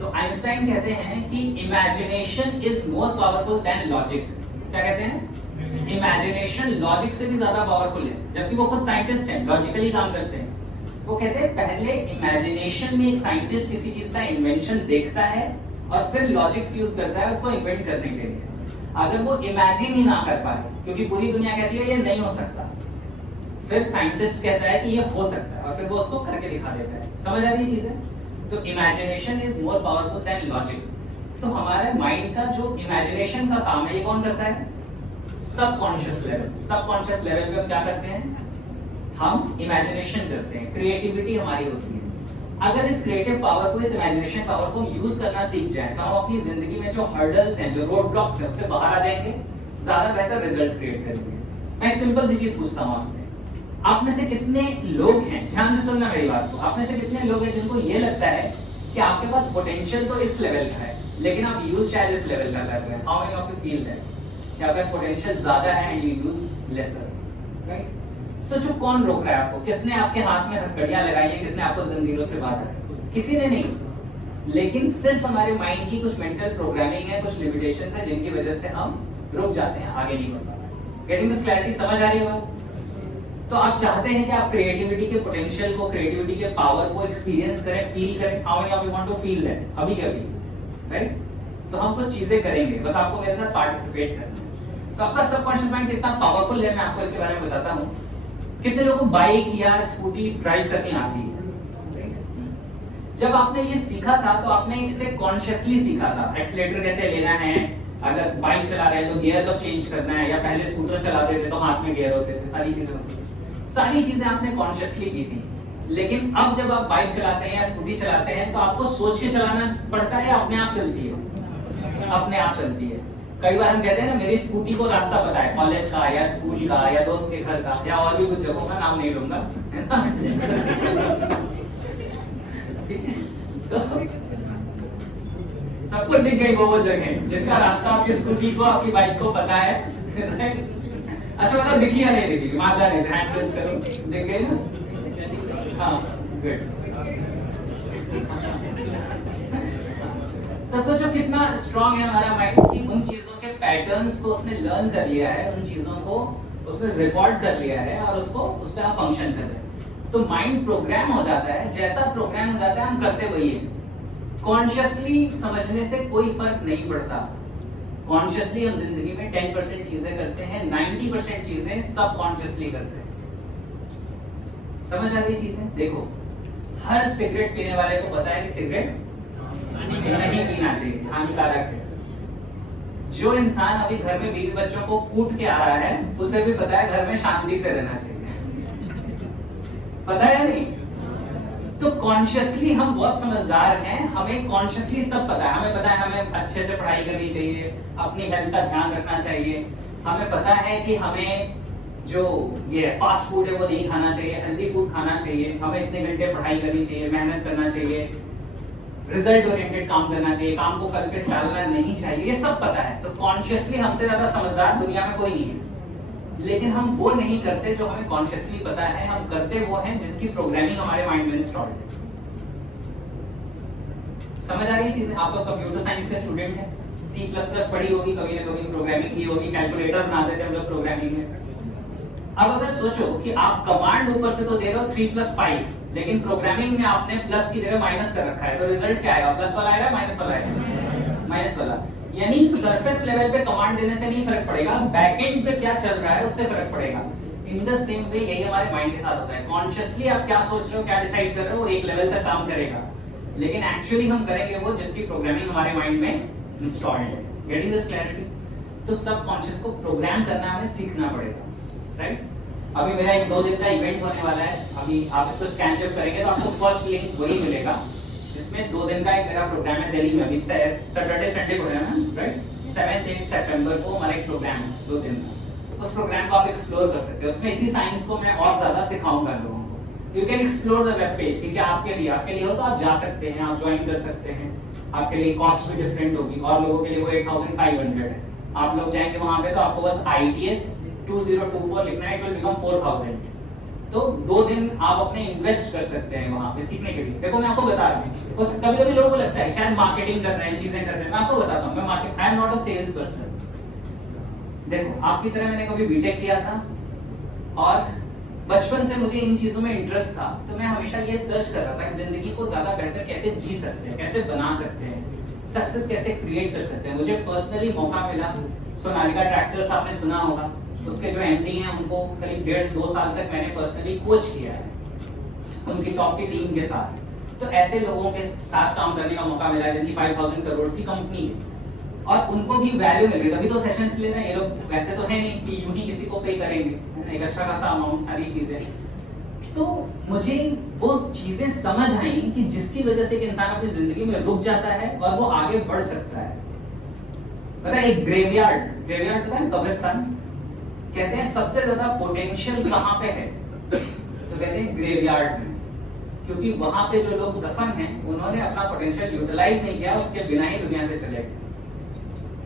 तो आइंस्टाइन कहते हैं कि imagination is more powerful than logic. क्या कहते हैं? इमेजिनेशन लॉजिक से भी ज्यादा पावरफुल है, जबकि वो खुद साइंटिस्ट हैं, लॉजिकली काम करते हैं। वो कहते हैं पहले इमेजिनेशन में एक साइंटिस्ट किसी चीज का इन्वेंशन देखता है और फिर लॉजिक्स यूज करता है उसको इन्वेंट करने के लिए। अगर वो इमेजिन ही ना कर पाए, क्योंकि पूरी दुनिया कहती है ये नहीं हो सकता, फिर साइंटिस्ट कहता है कि ये हो सकता है और फिर वो उसको करके दिखा देता है। समझ आ रही चीजें? तो imagination is more powerful than logic. तो हमारे माइंड का जो इमेजिनेशन का काम है ये कौन करता है? Subconscious level. सबकॉन्शियस लेवल पे हम क्या करते हैं? हम इमेजिनेशन करते हैं, क्रिएटिविटी हमारी होती है। अगर इस क्रिएटिव पावर को, इस इमेजिनेशन पावर को यूज करना सीख जाए तो हम अपनी जिंदगी में जो हर्डल्स हैं, जो रोड ब्लॉक्स हैं, उससे बाहर आ जाएंगे, ज्यादा बेहतर रिजल्ट्स क्रिएट करेंगे। मैं एक सिंपल सी चीज पूछता हूं आपसे, आप में से कितने लोग हैं, ध्यान से सुनना मेरी बात को, आप में से कितने लोग हैं जिनको ये लगता है कि आपके पास पोटेंशियल तो इस लेवल का है लेकिन आप यूज शायद इस लेवल का कर रहे हैं? How many of you feel that कि आपके पास पोटेंशियल ज्यादा है and you use lesser, right? सोचो कौन रोक रहा है आपको? किसने आपके हाथ में हथकड़ियां लगाई है? किसने आपको जंजीरों से बांधा है? किसी ने नहीं। लेकिन सिर्फ हमारे माइंड की कुछ मेंटल प्रोग्रामिंग है, कुछ लिमिटेशंस है जिनकी वजह से हम रुक जाते हैं, आगे नहीं बढ़ पाते। Getting this clarity? समझ आ रही है बात? तो आप चाहते हैं कि आप क्रिएटिविटी के पोटेंशियल को, क्रिएटिविटी के पावर को एक्सपीरियंस करें, फील करें। How many of you want to feel that अभी के अभी, राइट? तो हम कुछ चीजें करेंगे, बस आपको मेरे साथ पार्टिसिपेट करना है। तो आपका सबकॉन्शियस माइंड कितना पावरफुल है मैं आपको इसके बारे में बताता हूं। कितने लोगों को बाइक या स्कूटी ड्राइव करनी आती है? जब आपने ये सीखा था तो आपने इसे कॉन्शियसली सीखा था, एक्सीलेटर कैसे लेना है, अगर बाइक चला रहे हैं तो गियर कब चेंज करना है, या पहले स्कूटर चलाते थे तो हाथ में गियर होते थे, सारी चीजें होती थी। सारी चीजें आपने कॉन्शियसली की थी। लेकिन अब जब आप बाइक चलाते हैं या स्कूटी चलाते हैं तो आपको सोच के चलाना पड़ता है या अपने आप चलती है? अपने आप चलती है। कई बार हम कहते हैं ना मेरी स्कूटी को रास्ता पता है, कॉलेज का या स्कूल का या दोस्त के घर का या और भी कुछ जगहों का, नाम नहीं लूंगा, है ना? तो सबको दिख गई वो जगह जिनका रास्ता आपकी स्कूटी को, आपकी बाइक को पता है। अच्छा मतलब दिखी या नहीं दिखी? ईमानदारी से हैंड प्रेस करो, दिख गई ना? हाँ, गुड। तो सोचो कितना स्ट्रांग है हमारा माइंड कि उन चीजों के पैटर्न्स को उसने लर्न कर लिया है, उन चीजों को उसने रिकॉर्ड कर लिया है और उसको उसका फंक्शन कर रहा है। तो माइंड प्रोग्राम हो जाता है, जैसा प्रोग्राम हो जाता है हम करते वही है। कॉन्शियसली समझने से कोई फर्क नहीं पड़ता। कॉन्शियसली हम जिंदगी में 10% चीजें करते हैं, 90% चीजें सबकॉन्शियसली करते हैं। समझ आ रही चीजें? देखो हर सिगरेट पीने वाले को पता है कि सिगरेट नहीं पीना चाहिए, हानिकारक है। जो इंसान अभी घर में बीवी बच्चों को कूट के आ रहा है उसे भी पता है घर में शांति से रहना चाहिए। पता है नहीं? तो कॉन्शियसली हम बहुत समझदार हैं, हमें कॉन्शियसली सब पता है। हमें पता है हमें अच्छे से पढ़ाई करनी चाहिए, अपनी हेल्थ का ध्यान रखना चाहिए, हमें पता है कि हमें जो ये फास्ट फूड है वो नहीं खाना चाहिए, हेल्दी फूड खाना चाहिए, हमें इतने घंटे पढ़ाई करनी चाहिए, मेहनत करना चाहिए, रिजल्ट ओरिएंटेड काम करना चाहिए, काम को कल पे टालना नहीं चाहिए, ये सब पता है। तो कॉन्शियसली हमसे ज्यादा समझदार दुनिया में कोई नहीं है। लेकिन हम वो नहीं करते जो हमें कॉन्शियसली पता है, हम करते वो हैं जिसकी प्रोग्रामिंग हमारे माइंड में इंस्टॉल्ड है। समझ आ रही चीजें? आप तो कंप्यूटर साइंस के स्टूडेंट हैं, C++ पढ़ी होगी, कभी ना कभी प्रोग्रामिंग की होगी, कैलकुलेटर बनाते थे हम लोग प्रोग्रामिंग में। अब अगर सोचो कि आप कमांड ऊपर से तो दे रहे हो 3 + 5, लेकिन प्रोग्रामिंग में आपने प्लस की जगह माइनस कर रखा है, तो रिजल्ट क्या आएगा? प्लस वाला आएगा, माइनस वाला आएगा? माइनस वाला। यानी सरफेस लेवल पे कमांड देने से नहीं फर्क पड़ेगा, बैकएंड पे क्या चल रहा है उससे फर्क पड़ेगा। इन द सेम वे यही हमारे माइंड के साथ होता है। कॉन्शियसली आप क्या सोच रहे हो, क्या डिसाइड कर रहे हो, एक लेवल तक काम करेगा, लेकिन एक्चुअली हम करेंगे वो जिसकी प्रोग्रामिंग हमारे माइंड में इंस्टॉल्ड है। Getting this clarity? तो सबकॉन्शियस को प्रोग्राम करना हमें सीखना पड़ेगा, राइट? अभी मेरा एक 2 दिन का इवेंट होने वाला है, अभी आप इसको स्कैन जब करेंगे तो आपको फर्स्ट लिंक वही मिलेगा जिसमें 2 दिन का एक मेरा प्रोग्राम है दिल्ली में, अभी सैटरडे संडे को है ना, राइट? 7 8 सितंबर को हमारा एक प्रोग्राम है 2 दिन का। उस प्रोग्राम को आप एक्सप्लोर कर सकते हो। उसमें इसी साइंस को मैं और ज्यादा सिखाऊंगा लोगों को। You can explore the web page, ठीक है, आपके लिए हो तो आप जा सकते हैं, आप ज्वाइन कर सकते हैं। आपके लिए कॉस्ट भी डिफरेंट होगी और लोगों के लिए वो 8500 है। आप लोग जाएंगे वहां पे तो आपको बस ITS 2024 लिखना है, इट विल बिकम 4000। तो 2 दिन आप अपने इन्वेस्ट कर सकते हैं वहां पे सीखने के लिए। देखो मैं आपको बता रहा हूँ, कभी कभी लोगों को लगता है शायद मार्केटिंग कर रहे हैं, चीजें कर रहे हैं। मैं आपको बताता हूँ, I am not a salesperson. देखो आपकी तरह मैंने कभी बीटेक किया था और बचपन से मुझे इन चीजों में इंटरेस्ट था। तो मैं हमेशा ये सर्च कर रहा था कि जिंदगी को ज्यादा बेहतर कैसे जी सकते हैं, कैसे बना सकते हैं, सक्सेस कैसे क्रिएट कर सकते हैं। मुझे पर्सनली मौका मिला, सोनालिका ट्रैक्टर्स आपने सुना होगा, उसके जो MD हैं उनको करीब 1.5-2 साल तक मैंने पर्सनली कोच किया है उनकी टॉप की टीम के साथ। तो ऐसे लोगों के साथ काम करने का मौका मिला जिनकी 5000 करोड़ की कंपनी है और उनको भी वैल्यू मिल रही है। अभी तो सेशंस ले रहे हैं ये लोग, वैसे तो है नहीं कि यूं ही किसी को पे करेंगे, एक अच्छा खासा अमाउंट, सारी चीजें। तो मुझे वो चीजें समझ आई कि जिसकी वजह से एक इंसान अपनी जिंदगी में रुक जाता है और वो आगे बढ़ सकता है। पता है एक ग्रेवयार्ड पता है, कब्रिस्तान, कहते हैं सबसे ज्यादा पोटेंशियल कहाँ पे है, तो कहते हैं ग्रेवयार्ड में, क्योंकि वहां पे जो लोग दफन हैं उन्होंने अपना पोटेंशियल यूटिलाइज नहीं किया, उसके बिना ही दुनिया से चले गए।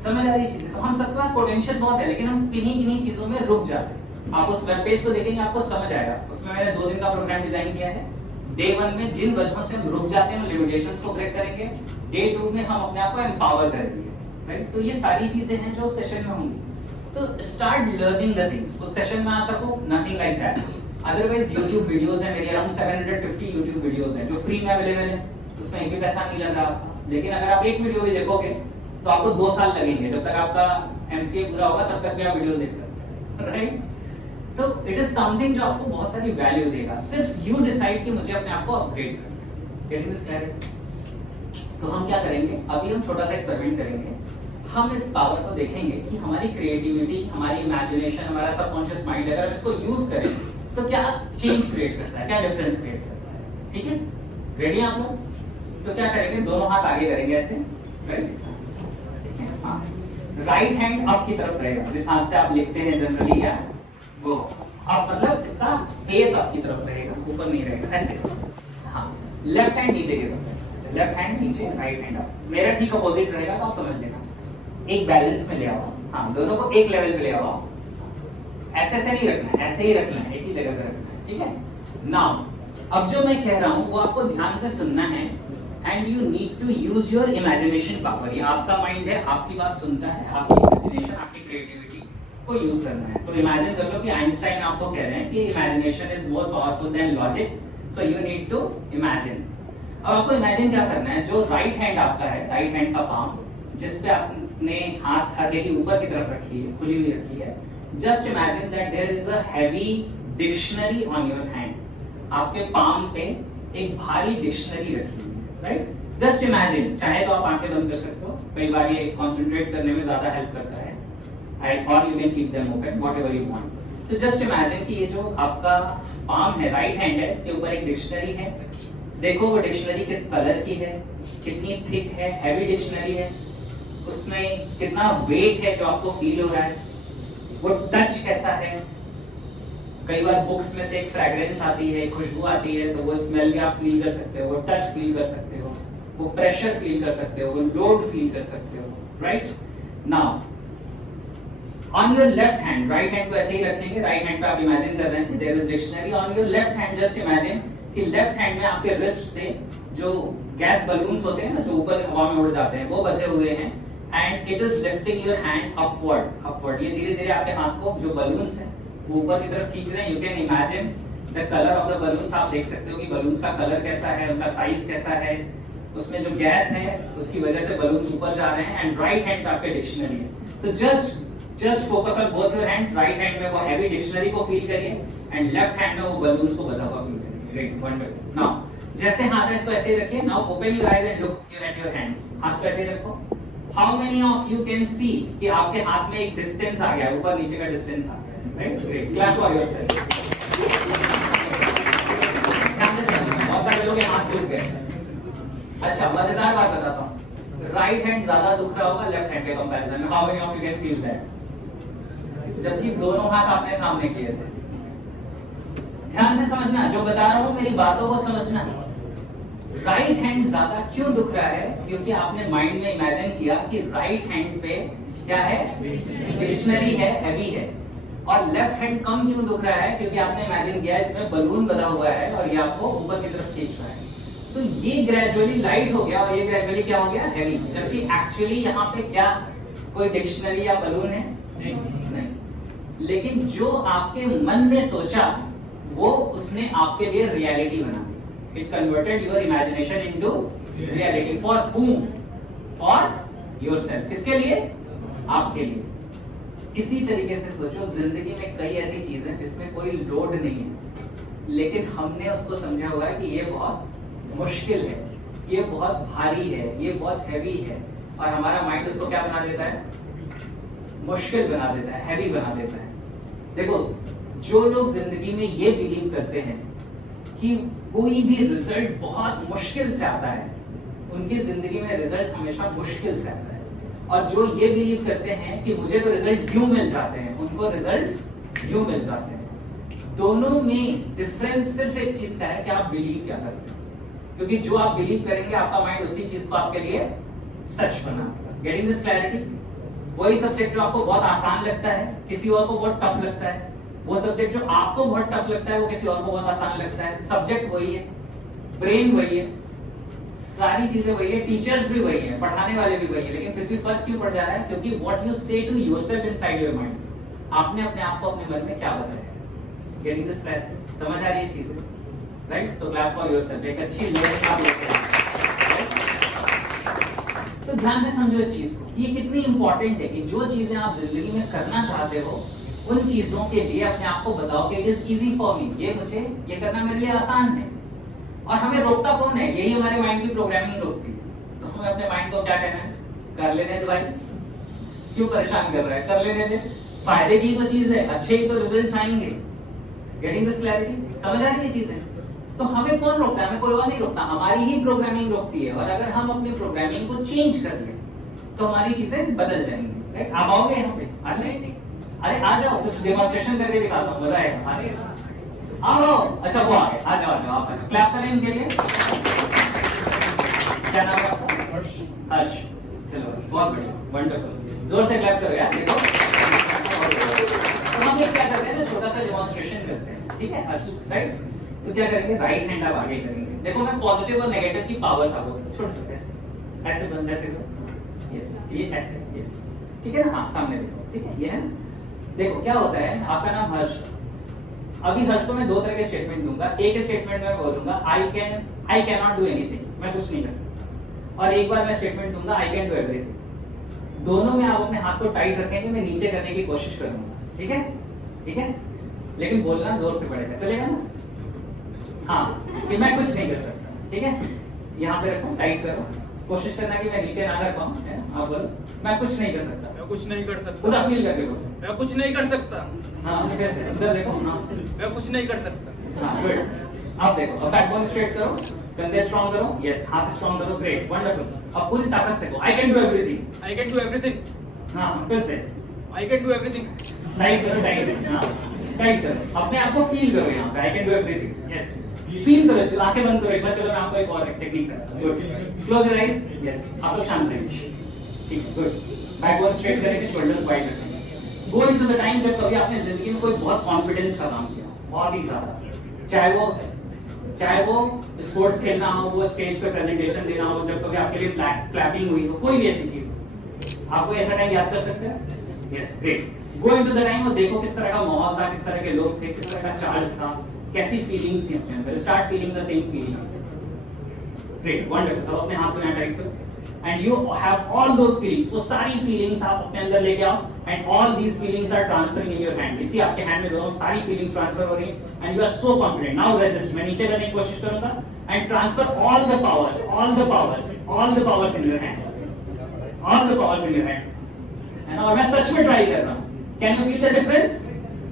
समझ आ रही चीजें? तो हम सबके पास पोटेंशियल बहुत है लेकिन हम किन्हीं चीजों में रुक जाते हैं। आप उस वेब पेज को देखेंगे आपको समझ आएगा। उसमें मैंने 2 दिन का प्रोग्राम डिजाइन किया है। डे 1 में जिन वजहों से हम रुक जाते हैं लिमिटेशंस को ब्रेक करेंगे, डे 2 में हम अपने आप को एम्पावर करेंगे, राइट? तो ये सारी चीजें हैं जो सेशन में होंगी। तो स्टार्ट लर्निंग द थिंग्स। उस सेशन में आ सको, nothing like that. Otherwise YouTube videos है मेरी, अराउंड 750 YouTube वीडियोस हैं जो फ्री में अवेलेबल है, उसमें एक भी पैसा नहीं लग रहा आपका। लेकिन अगर आप एक वीडियो भी देखोगे तो आपको 2 साल लगेंगे, जब तक आपका MCA पूरा होगा तब तक भी आप वीडियोस देख सकते हैं, राइट? तो इट इज समथिंग जो आपको बहुत सारी वैल्यू देगा। सिर्फ यू डिसाइड कि मुझे अपने आप को अपग्रेड करना है। Getting this clear? तो हम क्या करेंगे, अभी हम छोटा सा एक्सपेरिमेंट करेंगे। हम इस पावर को देखेंगे कि हमारी क्रिएटिविटी, हमारी इमेजिनेशन, हमारा सबकॉन्शियस माइंड अगर हम इसको यूज करें तो क्या चेंज क्रिएट करता है, क्या डिफरेंस क्रिएट करता है। ठीक है, रेडी आप लोग? तो क्या करेंगे, दोनों हाथ आगे करेंगे ऐसे, राइट? हाँ, राइट हैंड अप की तरफ रहेगा, जिस हाथ से आप लिखते हैं जनरली, या वो अब मतलब इसका फेस आपकी तरफ रहेगा, ऊपर नहीं रहेगा, ऐसे। हाँ, लेफ्ट हैंड नीचे की तरफ, जैसे लेफ्ट हैंड नीचे, राइट हैंड अप। मेरा ठीक अपोजिट रहेगा तो आप समझ लेना। एक बैलेंस में ले आओ, हाँ, दोनों को एक लेवल पे ले आओ। ऐसे से नहीं रखना है, ऐसे ही रखना है, एक ही जगह पे रखना है, ठीक है? नाउ अब जो मैं कह रहा हूँ वो आपको ध्यान से सुनना है and you need to use your imagination power. ये आपका माइंड है, आपकी बात सुनता है, आपकी इमेजिनेशन, आपकी क्रिएटिविटी को यूज करना है। तो इमेजिन कर लो कि आइंस्टाइन आपको कह रहे हैं कि imagination is more powerful than logic, so you need to imagine. अब आपको इमेजिन क्या करना है, जो राइट हैंड आपका है, राइट हैंड का पाम जिस पे आपने हाथ आगे की ऊपर की तरफ रखी है, खुली हुई रखी है, just imagine that there is a heavy dictionary on your hand. आपके पाम पे एक भारी डिक्शनरी रखी है, राइट? Just imagine. चाहे तो आप आंखें बंद कर सकते हो, कई बार ये कंसंट्रेट करने में ज्यादा हेल्प करता है, और you can keep them open, whatever you want. तो जस्ट इमेजिन कि ये जो आपका पाम है, राइट हैंड है, इसके ऊपर एक डिक्शनरी है। देखो वो डिक्शनरी किस कलर की है, कितनी थिक है, हैवी डिक्शनरी है, उसमें कितना वेट है जो आपको फील हो रहा है, वो टच कैसा है। कई बार बुक्स में से एक फ्रेग्रेंस आती है, खुशबू आती है, तो वो स्मेल भी आप फील कर सकते हो, वो टच फील कर सकते हो, वो प्रेशर फील कर सकते हो, वो लोड फील कर सकते हो, right? Now on your left hand, right hand को ऐसे ही रखेंगे, राइट हैंड पे आप इमेजिन कर रहे हैं there is dictionary. On your left hand just imagine कि लेफ्ट हैंड में आपके रिस्ट से जो गैस बलून्स होते हैं ना, जो ऊपर हवा में उड़ जाते हैं, वो बंधे हुए हैं and it is lifting your hand upward. ये धीरे धीरे आपके हाथ को, जो बलून्स हैं वो ऊपर की तरफ खींच रहे हैं। You can imagine the colour of the balloons. आप देख सकते हो कि बलून्स का कलर कैसा है, उनका साइज कैसा है, उसमें जो गैस है उसकी वजह से बलून्स ऊपर जा रहे हैं। एंड राइट हैंड पे आपके डिक्शनरी है। So just focus on both your hands. Right hand में वो हैवी डिक्शनरी को फील करिए एंड लेफ्ट हैंड में वो बलून्स को बंधा हुआ फील करिए। Great, wonderful. नाउ जैसे हाथ है इसको ऐसे ही रखिए। Now open your eyes and look at your hands. हाथ को ऐसे ही रखो। How many of you can see कि आपके हाथ में एक डिस्टेंस आ गया, ऊपर नीचे का डिस्टेंस आ गया, right? Great, clap for yourself. बहुत सारे लोगों के हाथ टूट गए। अच्छा, मजेदार बात बताता हूँ। राइट हैंड ज्यादा दुख रहा होगा लेफ्ट हैंड के कंपैरिजन में। How many of you can feel that? जबकि दोनों हाथ आपने सामने किए थे। ध्यान से समझना, जो बता रहा हूं मेरी बातों को समझना। राइट हैंड ज्यादा क्यों दुख रहा है? क्योंकि आपने माइंड में इमेजिन किया कि राइट हैंड पे क्या है? डिक्शनरी है, हैवी है। और लेफ्ट हैंड कम क्यों दुख रहा है? क्योंकि आपने इमेजिन किया इसमें बलून बना हुआ है और ये आपको ऊपर की तरफ खींच रहा है। तो ये ग्रेजुअली लाइट हो गया और ये ग्रेजुअली क्या हो गया? हैवी। जबकि एक्चुअली यहाँ पे क्या कोई डिक्शनरी या बलून है? नहीं। लेकिन जो आपके मन में सोचा वो उसने आपके लिए रियलिटी बना दी। It converted your imagination into reality. For whom? For yourself. किसके लिए? आपके लिए। इसी तरीके से सोचो, जिंदगी में कई ऐसी चीजें जिसमें कोई लोड नहीं है, लेकिन हमने उसको समझा हुआ है कि ये बहुत मुश्किल है, ये बहुत भारी है, ये बहुत हैवी है, और हमारा माइंड उसको क्या बना देता है? मुश्किल बना देता है, हैवी बना देता है। देखो, जो लोग जिंदगी में ये बिलीव करते हैं कि कोई भी रिजल्ट बहुत मुश्किल से आता है, उनकी जिंदगी में रिजल्ट हमेशा मुश्किल से आता है। और जो ये बिलीव करते हैं कि मुझे तो रिजल्ट यूं मिल जाते हैं, उनको रिजल्ट्स यूं मिल जाते हैं। दोनों में डिफरेंस सिर्फ एक चीज का है कि आप बिलीव क्या करते हैं। क्योंकि जो आप बिलीव करेंगे, आपका माइंड उसी चीज को आपके लिए सच बनाएगा। Getting this clarity? वही सब्जेक्ट जो आपको बहुत आसान लगता है, किसी और को बहुत टफ लगता है। वो सब्जेक्ट जो आपको बहुत टफ लगता है, वो किसी और को बहुत आसान लगता है। सब्जेक्ट वही है, ब्रेन वही है, सारी चीजें वही है, टीचर्स भी वही है, पढ़ाने वाले भी वही है, लेकिन फिर भी फर्क क्यों पड़ जा रहा है? क्योंकि what you say to yourself inside your mind, आपने अपने आप को अपने मन में क्या बताया है। Getting this clarity? समझ आ रही है चीजें? राइट? तो क्लैप फॉर योरसेल्फ। एक अच्छी लेवल आप लेते हैं। तो ध्यान से समझो इस चीज को, ये कितनी इंपॉर्टेंट है कि जो चीजें आप जिंदगी में करना चाहते हो, उन चीजों के लिए अपने आप को बताओ कि it is easy for me, ये करना मेरे लिए आसान है। और हमें रोकता कौन है? यही हमारे माइंड की प्रोग्रामिंग रोकती है। तो हमें अपने माइंड को क्या कहना है? कर लेने दे भाई, क्यों परेशान कर रहा है? कर लेने दे, फायदे की तो चीज है, अच्छे ही तो रिजल्ट्स आएंगे। Getting this clarity? समझ आ रही है चीजें? तो हमें कौन रोकता है? हमें कोई और नहीं रोकता, हमारी ही प्रोग्रामिंग रोकती है। और अगर हम अपनी प्रोग्रामिंग को चेंज कर लें तो हमारी चीजें बदल जाएंगी। राइट? आप आओगे यहाँ पे? आ जाए? अरे आ जाओ, कुछ डेमोंस्ट्रेशन करके दिखाता हूँ, मजा आएगा। आओ। अच्छा, वो आ गए, आ जाओ, आ जाओ। आप क्लैप करें इनके लिए। क्या नाम है आपका? हर्ष। हर्ष, चलो बहुत बढ़िया, वंडरफुल। जोर से क्लैप करो यार। देखो, तो हम ये क्या करते हैं, छोटा सा डेमोंस्ट्रेशन करते हैं, ठीक है हर्ष? राइट? तो क्या करेंगे? राइट हैंड आप आगे करेंगे। देखो, मैं पॉजिटिव और नेगेटिव की पावर्स आपको छोटे ऐसे ऐसे बंद, ऐसे करो। यस, ये ऐसे, यस, ठीक है ना? हाँ, सामने देखो, ठीक है? ये है। देखो क्या होता है, आपका नाम हर्ष। अभी हर्ष को मैं दो तरह के स्टेटमेंट दूंगा। एक स्टेटमेंट में बोलूंगा I can not do anything, मैं कुछ नहीं कर सकता। और एक बार मैं स्टेटमेंट दूंगा आई कैन डू एवरीथिंग। दोनों में आप अपने हाथ को टाइट रखेंगे, मैं नीचे करने की कोशिश करूंगा, ठीक है? ठीक है? लेकिन बोलना जोर से पड़ेगा, चलेगा ना? हाँ, कि मैं कुछ नहीं कर सकता, ठीक है? यहाँ पे रखो, टाइट करो, कोशिश करना कि मैं नीचे ना कर पाऊं। आप बोलो मैं कुछ नहीं कर सकता। मैं कुछ नहीं कर सकता। पूरा फील करके बोलो। मैं कुछ नहीं कर सकता। हाँ, कैसे? इधर देखो। हाँ, मैं कुछ नहीं कर सकता। हाँ, गुड। अब देखो, अब बैकबोन स्ट्रेट करो, कंधे स्ट्रांग करो, यस, हाथ स्ट्रांग करो, ग्रेट, वंडरफुल। अब पूरी ताकत से कहो I can do everything. I can do everything. हाँ, फिर से I can do everything. Tight करो, टाइट। हाँ, टाइट करो, अपने आप को फील करो यहाँ पे, I can do everything. Yes, feel करो, आंखें बंद करो एक बार। चलो मैं आपको एक और टेक्निक करता हूँ। Good, close your eyes. Yes, आप लोग शांत रहिए, ठीक है? गुड। बैकबोन स्ट्रेट करेंगे, शोल्डर्स वाइड रखेंगे। गो इनटू द टाइम जब कभी आपने जिंदगी में कोई बहुत कॉन्फिडेंस का काम किया, बहुत ही ज्यादा, चाहे वो स्पोर्ट्स खेलना हो, वो स्टेज पे प्रेजेंटेशन देना हो, जब कभी आपके लिए क्लैपिंग हुई हो, कोई भी ऐसी चीज, आप कोई ऐसा टाइम याद कर सकते हैं? Yes, great. Go into the time और देखो किस तरह का माहौल था, किस तरह के लोग थे, किस तरह का चार्ज था, कैसी फीलिंग्स थी अपने अंदर। Start feeling the same feelings. Great, wonderful. अब अपने हाथ को यहाँ टाइट करो and you have all those feelings, वो सारी feelings आप अपने अंदर लेके आओ and all these feelings are transferring in your hand। इसी आपके hand में दोनों सारी feelings transfer हो रही हैं and you are so confident। now resist, मैं नीचे करने की कोशिश करूंगा and transfer all the powers in your hand, all the powers in your hand। and और मैं सच में try कर रहा हूँ। can you feel the difference?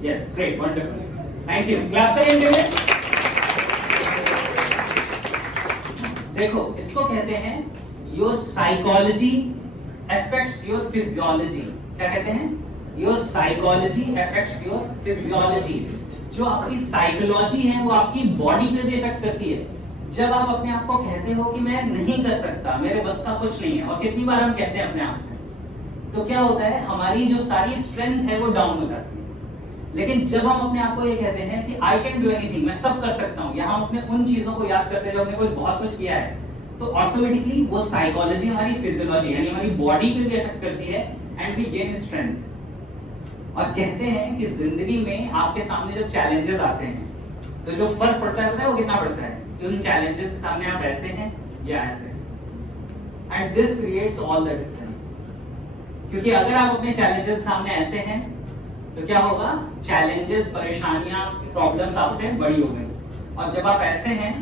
yes, great, wonderful, thank you। clap करें इनके लिए। देखो, इसको कहते हैं your psychology affects your physiology. क्या कहते हैं? Your psychology affects your physiology. जो आपकी साइकोलॉजी है वो आपकी बॉडी पे भी इफेक्ट करती है। जब आप अपने आप को कहते हो कि मैं नहीं कर सकता, मेरे बस का कुछ नहीं है, और कितनी बार हम कहते हैं अपने आप से, तो क्या होता है, हमारी जो सारी स्ट्रेंथ है वो डाउन हो जाती है। लेकिन जब हम अपने आप को ये कहते हैं कि आई कैन डू एनीथिंग, मैं सब कर सकता हूँ, यहाँ हम अपने उन चीजों को याद करते हैं जो हमने बहुत कुछ किया है, तो ऑटोमेटिकली वो साइकोलॉजी हमारी फिजियोलॉजी यानी हमारी बॉडी पे भी इफेक्ट करती है एंड वी गेन स्ट्रेंथ। और कहते हैं कि जिंदगी में आपके सामने जब चैलेंजेस आते हैं तो जो फर्क पड़ता है, पता है वो कितना पड़ता है? कि उन चैलेंजेस के सामने आप ऐसे हैं या ऐसे, and this creates all the difference. क्योंकि अगर आप अपने चैलेंजेस के सामने ऐसे हैं तो क्या होगा? चैलेंजेस, परेशानियां, प्रॉब्लम्स आपसे बड़ी हो गई। और जब आप ऐसे हैं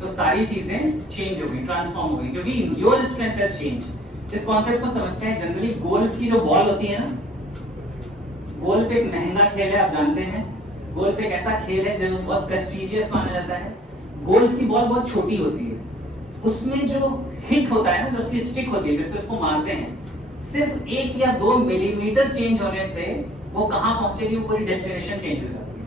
तो सारी चीजें चेंज हो गई, ट्रांसफॉर्म हो गई, क्योंकि योर स्ट्रेंथ हैज चेंज। इस कॉन्सेप्ट को समझते हैं जनरली गोल्फ की जो बॉल होती है ना, गोल्फ एक महंगा खेल है, आप जानते हैं। गोल्फ एक ऐसा खेल है जो बहुत प्रेस्टिजियस माना जाता है। गोल्फ की बॉल बहुत छोटी होती है, उसमें जो हिट होता है ना, जो उसकी स्टिक होती है जिससे उसको मारते हैं, सिर्फ 1 या 2 मिलीमीटर चेंज होने से वो कहां पहुंचेगी, वो पूरी डेस्टिनेशन चेंज हो जाती है।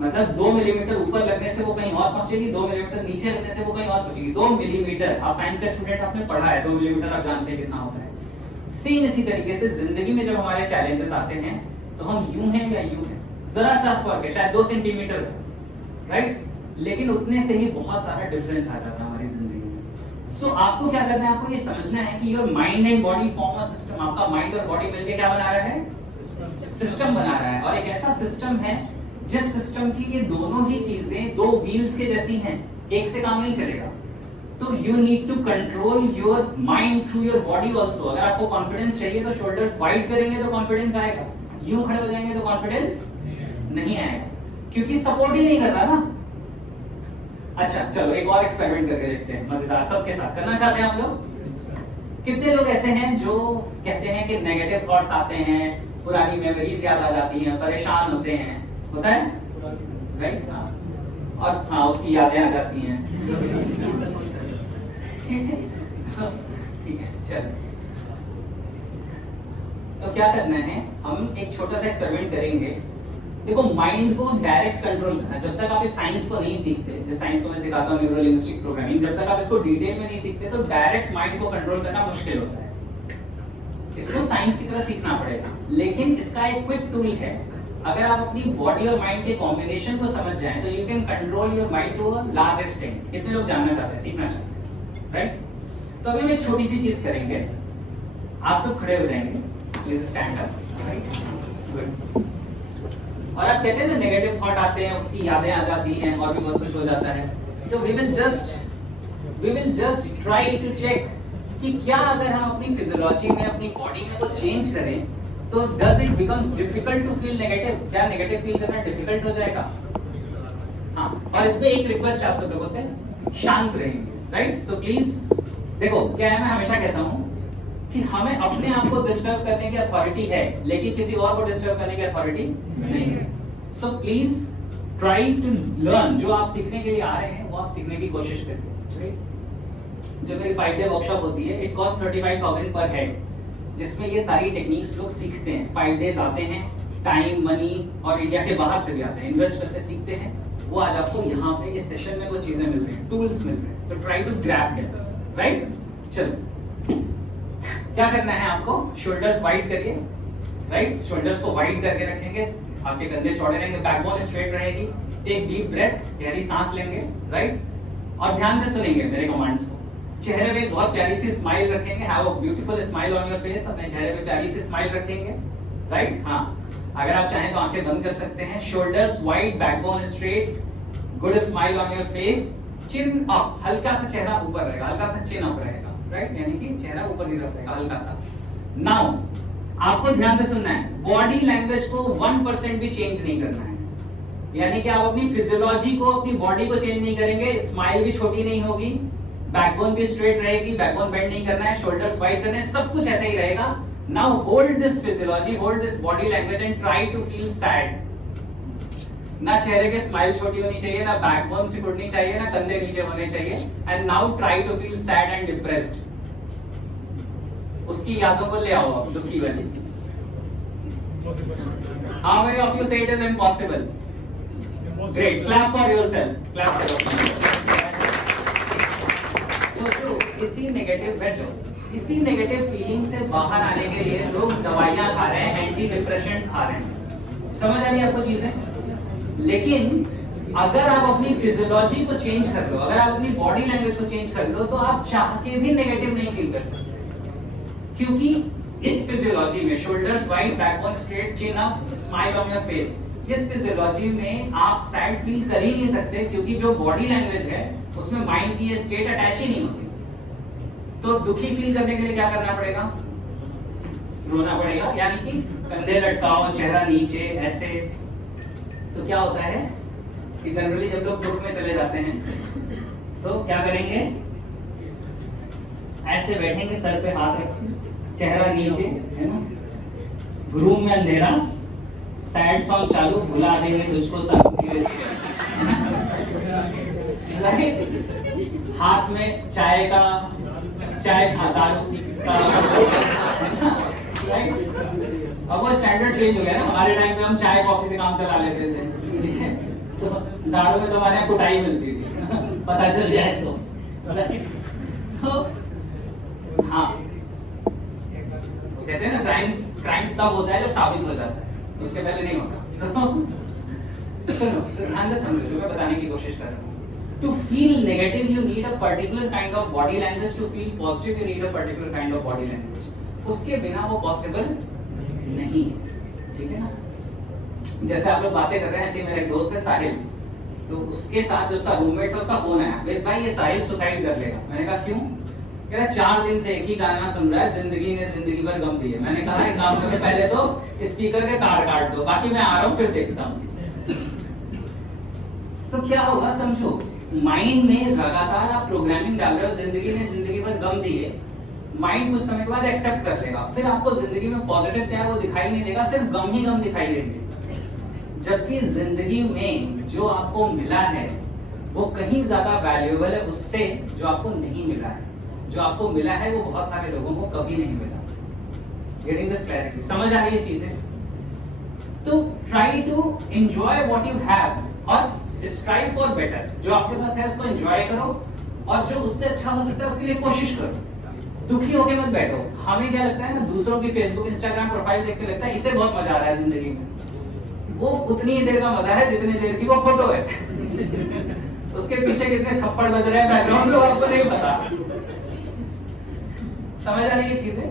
मतलब 2 मिलीमीटर ऊपर लगने से वो कहीं और पहुंचेगी, 2 मिलीमीटर नीचे लगने से वो कहीं और पहुंचेगी। 2 मिलीमीटर, आप साइंस के स्टूडेंट, आपने पढ़ा है 2 मिलीमीटर, आप जानते हैं कितना होता है। सेम इसी तरीके से जिंदगी में जब हमारे चैलेंजेस आते हैं तो हम यूं हैं या यूं हैं, जरा सा फर्क है, शायद 2 सेंटीमीटर, राइट, लेकिन उतने से ही बहुत सारा डिफरेंस आ जाता है हमारी जिंदगी में। सो आपको क्या करना है? आपको ये समझना है कि your mind and body form a system. आपका माइंड और बॉडी मिलकर क्या बना रहा है? सिस्टम बना रहा है। और एक ऐसा सिस्टम है जिस सिस्टम की ये दोनों ही चीजें 2 व्हील्स के जैसी हैं, एक से काम नहीं चलेगा। तो you need to control your mind through your body also. अगर आपको कॉन्फिडेंस चाहिए तो शोल्डर्स वाइड करेंगे तो कॉन्फिडेंस आएगा, यूं खड़े हो जाएंगे तो कॉन्फिडेंस नहीं आएगा, क्योंकि सपोर्ट ही नहीं कर रहा ना। अच्छा चलो एक और एक्सपेरिमेंट करके देखते हैं, मजेदार, सबके साथ करना चाहते हैं आप लोग? कितने लोग ऐसे हैं जो कहते हैं कि नेगेटिव थॉट्स आते हैं, पुरानी मेमोरीज याद आ जाती हैं, परेशान होते हैं, होता है, राइट? हाँ, और हाँ, उसकी यादें आ जाती हैं। ठीक है, चलो, तो क्या करना है, हम एक छोटा सा एक्सपेरिमेंट करेंगे। देखो, माइंड को डायरेक्ट कंट्रोल करना, जब तक आप इस साइंस को नहीं सीखते, जिस साइंस को मैं सिखाता हूँ न्यूरो लिंग्विस्टिक प्रोग्रामिंग, जब तक आप इसको डिटेल में नहीं सीखते तो डायरेक्ट माइंड को कंट्रोल करना मुश्किल होता है। इसको साइंस की तरह सीखना पड़ेगा, लेकिन इसका एक क्विक टूल है। अगर आप अपनी बॉडी और माइंड के कॉम्बिनेशन को समझ जाएं तो you can control your mind to a large extent. कितने लोग जानना चाहते हैं, सीखना चाहते हैं, राइट? तो अभी हम एक छोटी सी चीज करेंगे, आप सब खड़े हो जाएंगे, please stand up, right, good. और आप कहते हैं ना नेगेटिव थॉट आते हैं, उसकी यादें आ जाती हैं और भी बहुत कुछ हो जाता है। तो we will just try to check कि क्या अगर हम अपनी फिजियोलॉजी में, अपनी बॉडी में तो चेंज करें तो does it becomes difficult to feel negative? क्या नेगेटिव फील करना डिफिकल्ट हो जाएगा? हाँ, और इसमें एक रिक्वेस्ट है आप सब लोगों से, शांत रहेंगे, राइट? सो प्लीज देखो, क्या है, मैं हमेशा कहता हूं कि हमें अपने आप को डिस्टर्ब करने की अथॉरिटी है, लेकिन किसी और को डिस्टर्ब करने की अथॉरिटी नहीं है। So please try to learn. जो आप सीखने के लिए आ रहे हैं वो आप सीखने की कोशिश करिए, राइट? जो मेरी 5 डे वर्कशॉप होती है, इट कॉस्ट 35,000 पर हेड, जिसमें ये सारी टेक्निक्स लोग सीखते हैं। 5 डेज आते हैं, टाइम, मनी, और इंडिया के बाहर से भी आते हैं, इन्वेस्ट करते सीखते हैं। वो आज आपको यहाँ पे इस सेशन में वो चीजें मिल रही हैं, टूल्स मिल रहे हैं, तो try to grab them, right? चलो, क्या करना है आपको? शोल्डर्स वाइड करिए, राइट? शोल्डर्स को वाइड करके रखेंगे, आपके कंधे चौड़े रहेंगे, बैकबोन स्ट्रेट रहेगी। टेक डीप ब्रेथ, गहरी सांस लेंगे, राइट? और ध्यान से सुनेंगे मेरे कमांड्स को। चेहरे पे बहुत प्यारी सी स्माइल रखेंगे, have a beautiful smile on your face. अपने चेहरे पे प्यारी सी स्माइल रखेंगे, राइट? हाँ, अगर आप चाहें तो आंखें बंद कर सकते हैं। Shoulders wide, backbone straight, good smile on your face, chin up, हल्का सा चेहरा ऊपर रहेगा, हल्का सा चिन अप रहेगा, राइट? यानी कि चेहरा ऊपर की तरफ रहेगा, हल्का सा। नाउ आपको ध्यान से सुनना है, बॉडी लैंग्वेज को 1% भी चेंज नहीं करना है। यानी कि आप अपनी फिजियोलॉजी को, अपनी बॉडी को चेंज नहीं करेंगे। स्माइल भी छोटी नहीं होगी, बैकबोन भी स्ट्रेट रहेगी, बैकबोन बेंड नहीं करना है, शोल्डर्स वाइड करने हैं, सब कुछ ऐसा ही रहेगा। Now hold this physiology, hold this body language and try to feel sad. ना चेहरे के स्माइल छोटी होनी चाहिए, ना बैकबोन सिकुड़नी चाहिए, ना कंधे नीचे होने चाहिए। And now try to feel sad and depressed. उसकी यादों को ले आओ आप, दुखी वाली। How many of you say it is impossible? Great, clap for yourself. Clap for yourself. So true. इसी नेगेटिव फीलिंग से बाहर आने के लिए लोग दवाइयां खा रहे हैं, एंटी डिप्रेशन खा रहे हैं। समझ आ रही है आपको चीजें? लेकिन अगर आप अपनी फिजियोलॉजी को चेंज कर लो, अगर आप अपनी बॉडी लैंग्वेज को चेंज कर लो, तो आप चाह के भी नेगेटिव नहीं फील कर सकते। क्योंकि इस फिजियोलॉजी में shoulders wide, backbone straight, chin up, smile on your face, इस फिजियोलॉजी में आप सैड फील कर ही नहीं सकते, क्योंकि जो बॉडी लैंग्वेज है उसमें माइंड की ये स्टेट अटैच ही नहीं होती। तो दुखी फील करने के लिए क्या करना पड़ेगा? रोना पड़ेगा, यानी कि कंधे लटकाओ, चेहरा नीचे, ऐसे। तो क्या होता है कि जनरली जब लोग दुख में चले जाते हैं तो क्या करेंगे? ऐसे बैठेंगे, सर पे हाथ रखेंगे, चेहरा नीचे, है ना, रूम में अंधेरा, सैड सॉन्ग चालू, भुला देंगे तुझको सब धीरे-धीरे, राइट? हाथ में चाय दारू का, राइट? अब वो स्टैंडर्ड चेंज हो गया ना। हमारे टाइम में हम चाय कॉफी से काम चला लेते थे, ठीक है? तो दारू में तो हमारे यहाँ कुटाई मिलती थी, पता चल जाए तो हाँ, कहते हैं ना, क्राइम तब होता है जब साबित हो जाता है, उसके पहले नहीं होता। सुनो, तो ध्यान से समझो जो मैं बताने की कोशिश कर रहा हूँ। To feel negative, you need a particular kind of body language. To feel positive, you need a particular kind of body language. उसके बिना वो पॉसिबल नहीं है, ठीक है ना? जैसे आप लोग बातें कर रहे हैं, ऐसे मेरा एक दोस्त है साहिल, तो उसके साथ जो उसका रूममेट था, उसका फोन आया, भाई ये साहिल सुसाइड कर लेगा। मैंने कहा क्यों? कह रहा 4 दिन से एक ही गाना सुन रहा है, जिंदगी ने जिंदगी भर गम दिए। मैंने कहा एक काम करो, पहले तो स्पीकर के तार काट दो, बाकी मैं आ रहा हूँ फिर देखता हूँ। तो क्या होगा समझो, माइंड में लगातार आप प्रोग्रामिंग डाल रहे हो, जिंदगी ने जिंदगी भर गम दिए, माइंड कुछ समय के बाद एक्सेप्ट कर लेगा, फिर आपको जिंदगी में पॉजिटिव क्या है वो दिखाई नहीं देगा, सिर्फ गम ही गम दिखाई देंगे। जबकि जिंदगी में जो आपको मिला है वो कहीं ज्यादा वैल्यूएबल है उससे जो आपको नहीं मिला है। जो आपको मिला है वो बहुत सारे लोगों को कभी नहीं मिला। Getting this clarity? समझ आ रही है चीजें? तो try to enjoy what you have और स्ट्राइव फॉर बेटर। जो आपके पास है उसको एंजॉय करो, और जो उससे अच्छा हो सकता है उसके लिए कोशिश करो। दुखी होके मत बैठो। हमें क्या लगता है ना, दूसरों की फेसबुक इंस्टाग्राम प्रोफाइल देख के लगता है इसे बहुत मजा आ रहा है जिंदगी में। वो उतनी ही देर का मजा है जितनी देर की वो फोटो है। उसके पीछे कितने थप्पड़ बज रहे हैं बैकग्राउंड में आपको नहीं पता। समझ आ रही है चीजें?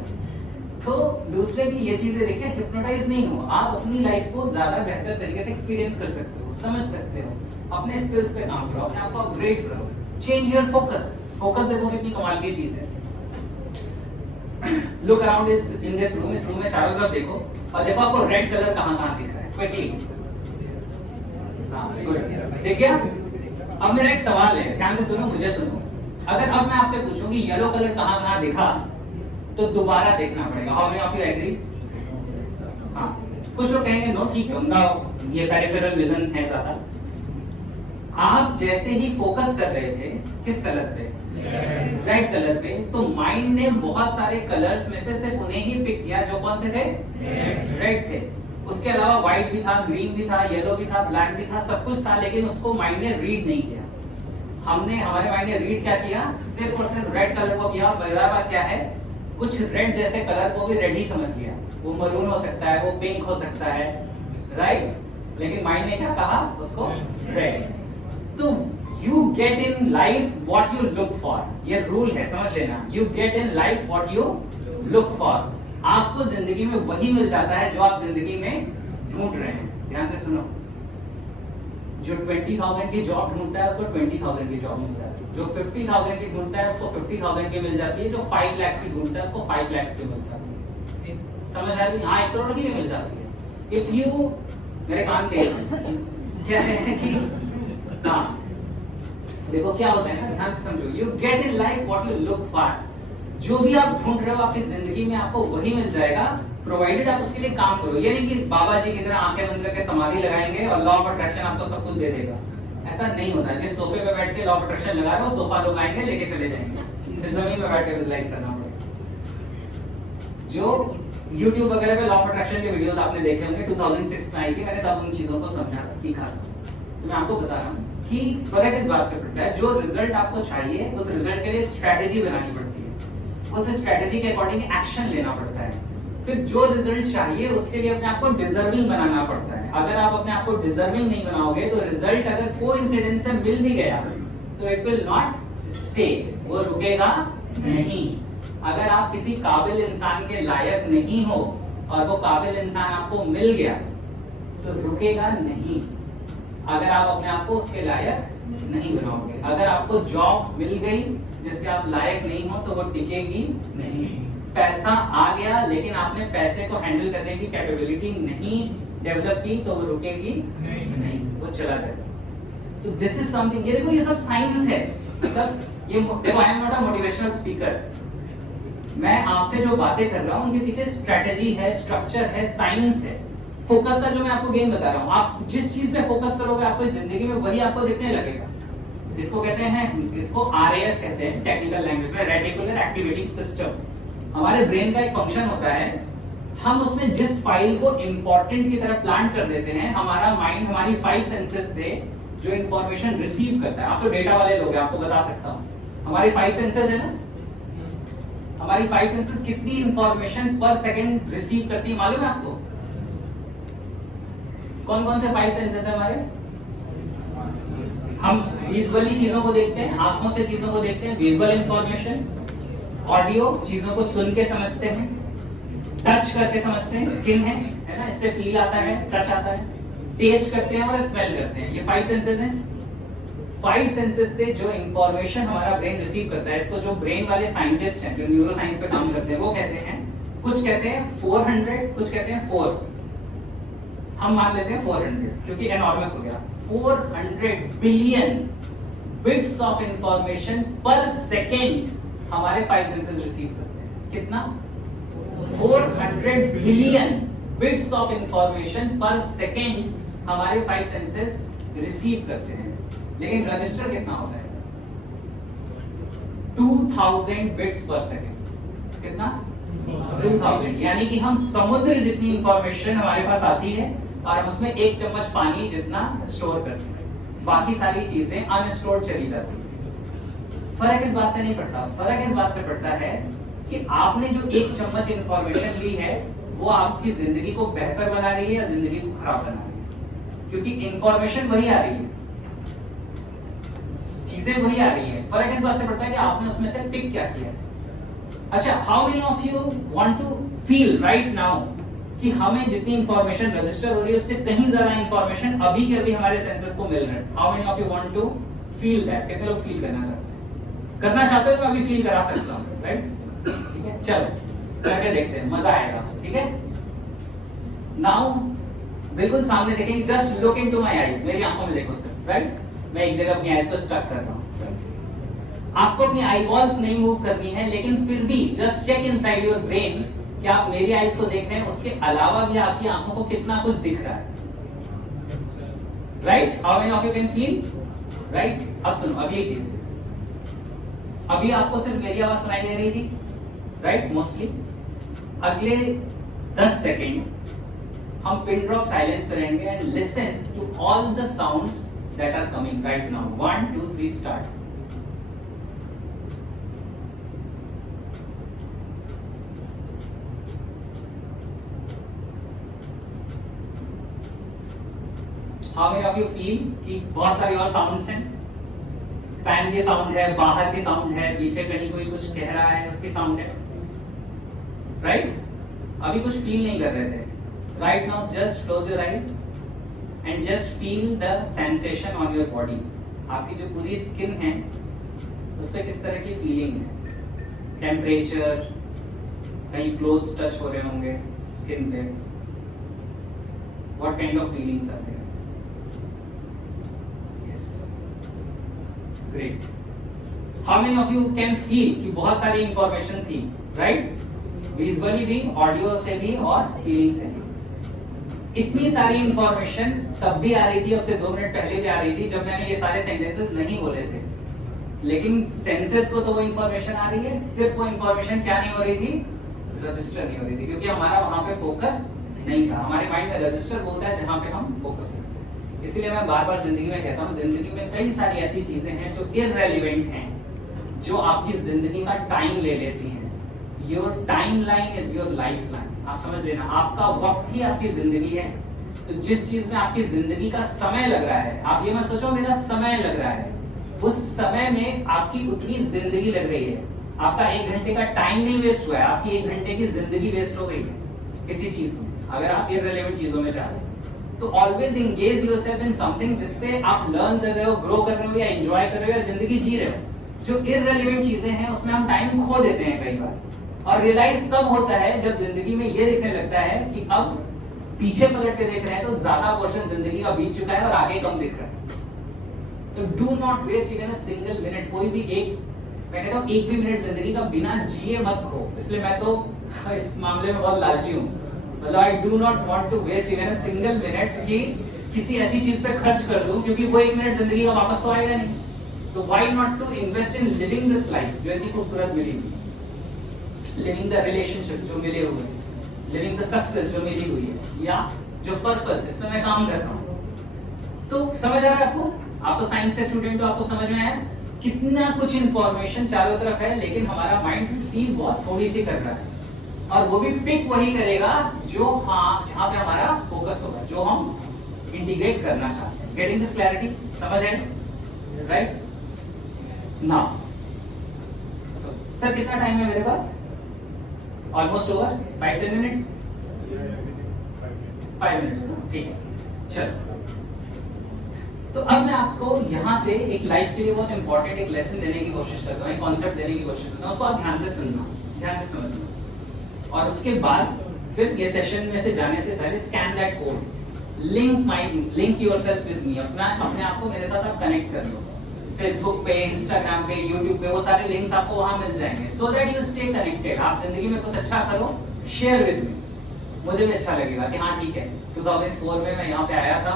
तो दूसरे की ये चीजें देख के हिप्नोटाइज नहीं हो। आप अपनी लाइफ को ज्यादा बेहतर तरीके से एक्सपीरियंस कर सकते हो, समझ सकते हो, अपने स्किल्स पे काम करो, अपने आप को अपग्रेड करो, चेंज योर फोकस। फोकस देखो कितनी कमाल की चीज है। Look around in this room. इस रूम में चारों तरफ देखो और देखो आपको रेड कलर कहाँ-कहाँ दिख रहा है। क्विकली, गुड, ठीक है? अब मेरा एक सवाल है, ध्यान से सुनो, मुझे सुनो। अगर अब मैं आपसे पूछूं कि येलो कलर कहाँ-कहाँ दिखा, तो दोबारा देखना पड़ेगा। How many of you agree? हाँ, कुछ लोग कहेंगे नो, ठीक है, उनका ये पेरिफेरल विजन है ज्यादा। आप जैसे ही फोकस कर रहे थे किस कलर पे? रेड कलर पे, तो माइंड ने बहुत सारे कलर्स में से सिर्फ उन्हें ही पिक किया जो कौन से थे? रेड थे। उसके अलावा व्हाइट भी था, ग्रीन भी था, येलो भी था, ब्लैक भी था, सब कुछ था, लेकिन उसको माइंड ने रीड नहीं किया। हमारे माइंड ने रीड क्या किया? सिर्फ और सिर्फ रेड कलर को किया। मजेदार बात क्या है, कुछ रेड जैसे कलर को भी रेड ही समझ लिया। वो मरून हो सकता है, वो पिंक हो सकता है, राइट? लेकिन माइंड ने क्या कहा उसको? रेड। तो you get in life what you look for. ये रूल है, समझ लेना। You get in life what you look for. आपको जिंदगी में वही मिल जाता है जो आप जिंदगी में ढूंढ रहे हैं। ध्यान से सुनो, जो 20,000 की जॉब ढूंढता है उसको 20,000 की जॉब मिल जाती है, जो 50,000 की ढूंढता है उसको 50,000 की मिल जाती है, जो 5 लाख की ढूंढता है उसको 5 लाख की मिल जाती है। समझ आ रही है? हाँ, 1 करोड़ की भी मिल जाती है। इफ यू, मेरे कान तेज कहते हैं कि हाँ, देखो क्या होता है ना, ध्यान से समझो। You get in life what you look for. जो भी आप ढूंढ रहे हो आपकी जिंदगी में आपको वही मिल जाएगा प्रोवाइडेड आप उसके लिए काम करो। ये नहीं कि बाबा जी की तरह आंखें बंद करके समाधि लगाएंगे और लॉ ऑफ अट्रैक्शन आपको सब कुछ दे देगा। ऐसा नहीं होता। जिस सोफे पे बैठ के लॉ ऑफ अट्रैक्शन लगा रहे हो, सोफा लोग आएंगे लेके चले जाएंगे, फिर जमीन पे बैठ के विजुअलाइज करना पड़ेगा। जो YouTube वगैरह पे लॉ ऑफ अट्रैक्शन के वीडियोस आपने देखे होंगे, 2006 में आई थी, मैंने तब उन चीजों को समझा था, सीखा था। तो मैं आपको बता रहा हूँ कि फर्क इस बात से पड़ता है, जो रिजल्ट आपको चाहिए उस रिजल्ट के लिए स्ट्रेटेजी बनानी पड़ती है, उस स्ट्रेटेजी के अकॉर्डिंग एक्शन लेना पड़ता है। फिर जो रिजल्ट चाहिए उसके लिए अपने आप को डिजर्विंग बनाना पड़ता है। अगर आप अपने आप को डिजर्विंग नहीं बनाओगे तो रिजल्ट अगर कोइंसिडेंस से मिल भी गया तो इट विल नॉट स्टे, वो रुकेगा नहीं। अगर आप किसी काबिल इंसान के लायक नहीं हो और वो काबिल इंसान आपको मिल गया तो रुकेगा नहीं, अगर आप अपने आप को उसके लायक नहीं बनाओगे। अगर आपको जॉब मिल गई जिसके आप लायक नहीं हो तो वो टिकेगी नहीं। पैसा आ गया लेकिन आपने पैसे को हैंडल करने की कैपेबिलिटी नहीं डेवलप की तो वो रुकेगी नहीं, वो चला जाएगा। तो दिस इज समथिंग, ये देखो ये सब साइंस है। मतलब ये देखो, आई am not a motivational speaker, मैं आपसे जो बातें कर रहा हूं उनके पीछे स्ट्रेटजी है, स्ट्रक्चर है, साइंस है। फोकस का जो मैं आपको गेम बता रहा हूं, आप जिस चीज पे फोकस करोगे आपको जिंदगी में वही आपको दिखने लगेगा। इसको कहते हैं, इसको RAS कहते हैं टेक्निकल लैंग्वेज में, रेटिकुलर एक्टिवेटिंग सिस्टम। हमारे ब्रेन का एक फंक्शन होता है, हम उसमें जिस फाइल को इंपॉर्टेंट की तरह प्लान कर देते हैं, हमारा माइंड हमारी 5 सेंसेस से जो इंफॉर्मेशन रिसीव करता है, आप तो डेटा वाले लोग हैं, आपको बता सकता हूं, हमारी 5 सेंसेस है ना, हमारी 5 सेंसेस कितनी इंफॉर्मेशन पर सेकंड रिसीव करती है मालूम है आपको? कौन कौन से 5 सेंसेस है हमारे? हम विजुअली चीजों को देखते हैं, आंखों से चीजों को देखते हैं, विजुअल इंफॉर्मेशन, ऑडियो चीजों को सुन के समझते हैं, टच करके समझते हैं, स्किन है ना, इससे फील आता है, टच आता है, टेस्ट करते हैं और स्मेल करते हैं। ये 5 सेंसेस हैं। 5 सेंसेस से जो इंफॉर्मेशन हमारा ब्रेन रिसीव करता है, इसको जो ब्रेन वाले साइंटिस्ट हैं जो न्यूरो साइंस पे काम करते हैं वो कहते हैं, कुछ कहते हैं 400, कुछ कहते हैं 4, हम मान लेते हैं 400 क्योंकि एनॉर्मस हो गया। 400 बिलियन बिट्स ऑफ इंफॉर्मेशन पर सेकेंड हमारे 5 सेंसेस रिसीव करते हैं। कितना? 400 बिलियन बिट्स ऑफ इंफॉर्मेशन पर सेकेंड हमारे 5 सेंसेस रिसीव करते हैं। लेकिन रजिस्टर कितना होता है? 2000 बिट्स पर सेकेंड। कितना? 2000। यानी कि हम समुद्र जितनी इंफॉर्मेशन हमारे पास आती है और हम उसमें 1 चम्मच पानी जितना स्टोर करते हैं, बाकी सारी चीजें अनस्टोर्ड चली जाती है। फर्क इस बात से नहीं पड़ता, फर्क इस बात से पड़ता है कि आपने जो 1 चम्मच इंफॉर्मेशन ली है वो आपकी जिंदगी को बेहतर बना रही है या जिंदगी को खराब बना रही है, क्योंकि इंफॉर्मेशन वही आ रही है, चीजें वही आ रही है। फर्क इस बात से पड़ता है कि आपने उसमें से पिक क्या किया। अच्छा, how many of you want to feel right now कि हमें जितनी इंफॉर्मेशन रजिस्टर हो रही है उससे कहीं ज्यादा इंफॉर्मेशन अभी के अभी हमारे सेंसेस को मिल रहा है? How many of you want to feel that? कितने लोग फील करना चाहते हैं? करना चाहते हो तो मैं अभी फील करा सकता हूं, राइट? ठीक है, चलो करके देखते हैं, मजा आएगा। ठीक है, नाउ बिल्कुल सामने देखेंगे, just look into my eyes, मेरी आंखों में देखो सर, राइट? मैं एक जगह अपनी आईज को स्टक कर रहा हूं। आपको अपनी आई बॉल्स नहीं मूव करनी है, लेकिन फिर भी just check inside your brain कि आप मेरी आईज को देख रहे हैं, उसके अलावा भी आपकी आंखों को कितना कुछ दिख रहा है, right? How many of you can feel, right? अब सुनो अगली चीज, अभी आपको सिर्फ मेरी आवाज सुनाई दे रही थी, राइट? मोस्टली अगले 10 सेकेंड हम पिन ड्रॉप साइलेंस करेंगे and listen to all the sounds that are coming right now. 1 2 3 start. How many of you feel कि बहुत सारी और साउंड्स हैं? फैन के साउंड है, बाहर के साउंड है, पीछे कहीं कोई कुछ कह रहा है उसकी साउंड है, राइट? अभी कुछ फील नहीं कर रहे थे। Right now just close your eyes and just feel the sensation on your body. आपकी जो पूरी स्किन है उस पे किस तरह की फीलिंग है, टेम्परेचर, कहीं क्लोथ्स टच हो रहे होंगे स्किन पे, what kind of feelings are there? Yes, great. How many of you can feel कि बहुत सारी इंफॉर्मेशन थी, right? विजुअली भी, ऑडियो से भी और फीलिंग से भी। इतनी सारी इंफॉर्मेशन तब भी आ रही थी, अब से 2 मिनट पहले भी आ रही थी जब मैंने ये सारे सेंटेंसेस नहीं बोले थे, लेकिन सेंसेस को तो वो इंफॉर्मेशन आ रही है, सिर्फ वो इंफॉर्मेशन क्या नहीं हो रही थी, रजिस्टर नहीं हो रही थी, क्योंकि हमारा वहां पे फोकस नहीं था। हमारे माइंड में रजिस्टर होता है जहां पे हम फोकस करते हैं। इसलिए मैं बार बार जिंदगी में कहता हूँ, जिंदगी में कई सारी ऐसी चीजें हैं जो इररेलेवेंट हैं, जो आपकी जिंदगी का टाइम ले लेती हैं। Your time line is your life line. आप समझ लेना, आपका वक्त ही आपकी जिंदगी है। तो जिस चीज में आपकी जिंदगी का समय लग रहा है, आप ये मत सोचो मेरा समय लग रहा है, उस समय में आपकी उतनी जिंदगी लग रही है। आपका 1 घंटे का टाइम नहीं वेस्ट हुआ है, आपकी 1 घंटे की जिंदगी वेस्ट हो गई है किसी चीज में, अगर आप इररिलेवेंट चीजों में चाहते हैं। तो always engage yourself in something जिससे आप लर्न कर रहे हो, ग्रो कर रहे हो, या एंजॉय कर रहे हो, या जिंदगी जी रहे हो। जो इररिलेवेंट चीजें हैं उसमें हम टाइम खो देते हैं कई बार, और रियलाइज तब होता है जब जिंदगी में ये दिखने लगता है कि अब पीछे पलट के देख रहे हैं तो ज्यादा पोर्शन जिंदगी का बीत चुका है और आगे कम दिख रहा है। तो do not waste even a single minute. कोई भी मैं कहता हूँ 1 भी मिनट जिंदगी का बिना जिए मत खो। इसलिए मैं तो इस मामले में बहुत लालची हूँ, मतलब I do not want to waste even a single minute कि किसी ऐसी चीज पे खर्च कर दूं, क्योंकि वो 1 मिनट जिंदगी का वापस तो आएगा नहीं। तो why not to invest in living this life जो इतनी खूबसूरत मिली हुई, लिविंग द रिलेशनशिप्स जो मिले हुए, लिविंग द सक्सेस जो मिली हुई है, या जो पर्पस जिसमें मैं काम कर रहा हूँ। तो समझ आ रहा है आपको? आप तो साइंस के स्टूडेंट हो, आपको समझ में आया कितना कुछ इंफॉर्मेशन चारों तरफ है, लेकिन हमारा माइंड रिसीव बहुत थोड़ी सी कर रहा है, और वो भी पिक वही करेगा जो जहां पे हमारा फोकस होगा, जो हम इंटीग्रेट करना चाहते हैं। Getting this clarity? समझ आए? राइट नाउ सर कितना टाइम है मेरे पास? ऑलमोस्ट ओवर 5-10 मिनट्स, 5 मिनट्स, ठीक है। चलो, तो अब मैं आपको यहाँ से एक लाइफ के लिए बहुत इंपॉर्टेंट एक लेसन देने की कोशिश करता हूँ, एक कॉन्सेप्ट देने की कोशिश करता हूँ, उसको आप ध्यान से सुनना, ध्यान से समझना, और उसके बाद फिर ये सेशन में से जाने से पहले scan that code, link yourself with me, अपने आप को मेरे साथ आप कनेक्ट कर लो। फेसबुक पे, इंस्टाग्राम पे, यूट्यूब पे, वो सारे लिंक्स आपको वहां मिल जाएंगे, so that you stay connected. आप जिंदगी में कुछ अच्छा करो, शेयर विद मी, मुझे भी अच्छा लगेगा कि हाँ ठीक है, 2004 में मैं यहाँ पे आया था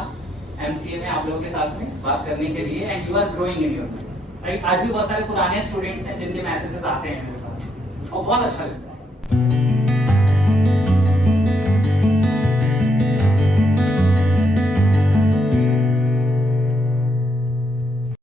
MCA में आप लोगों के साथ में बात करने के लिए, and you are growing in your life, right. आज भी बहुत सारे पुराने स्टूडेंट्स हैं जिनके मैसेजेस आते हैं मेरे पास, और बहुत अच्छा लगता है।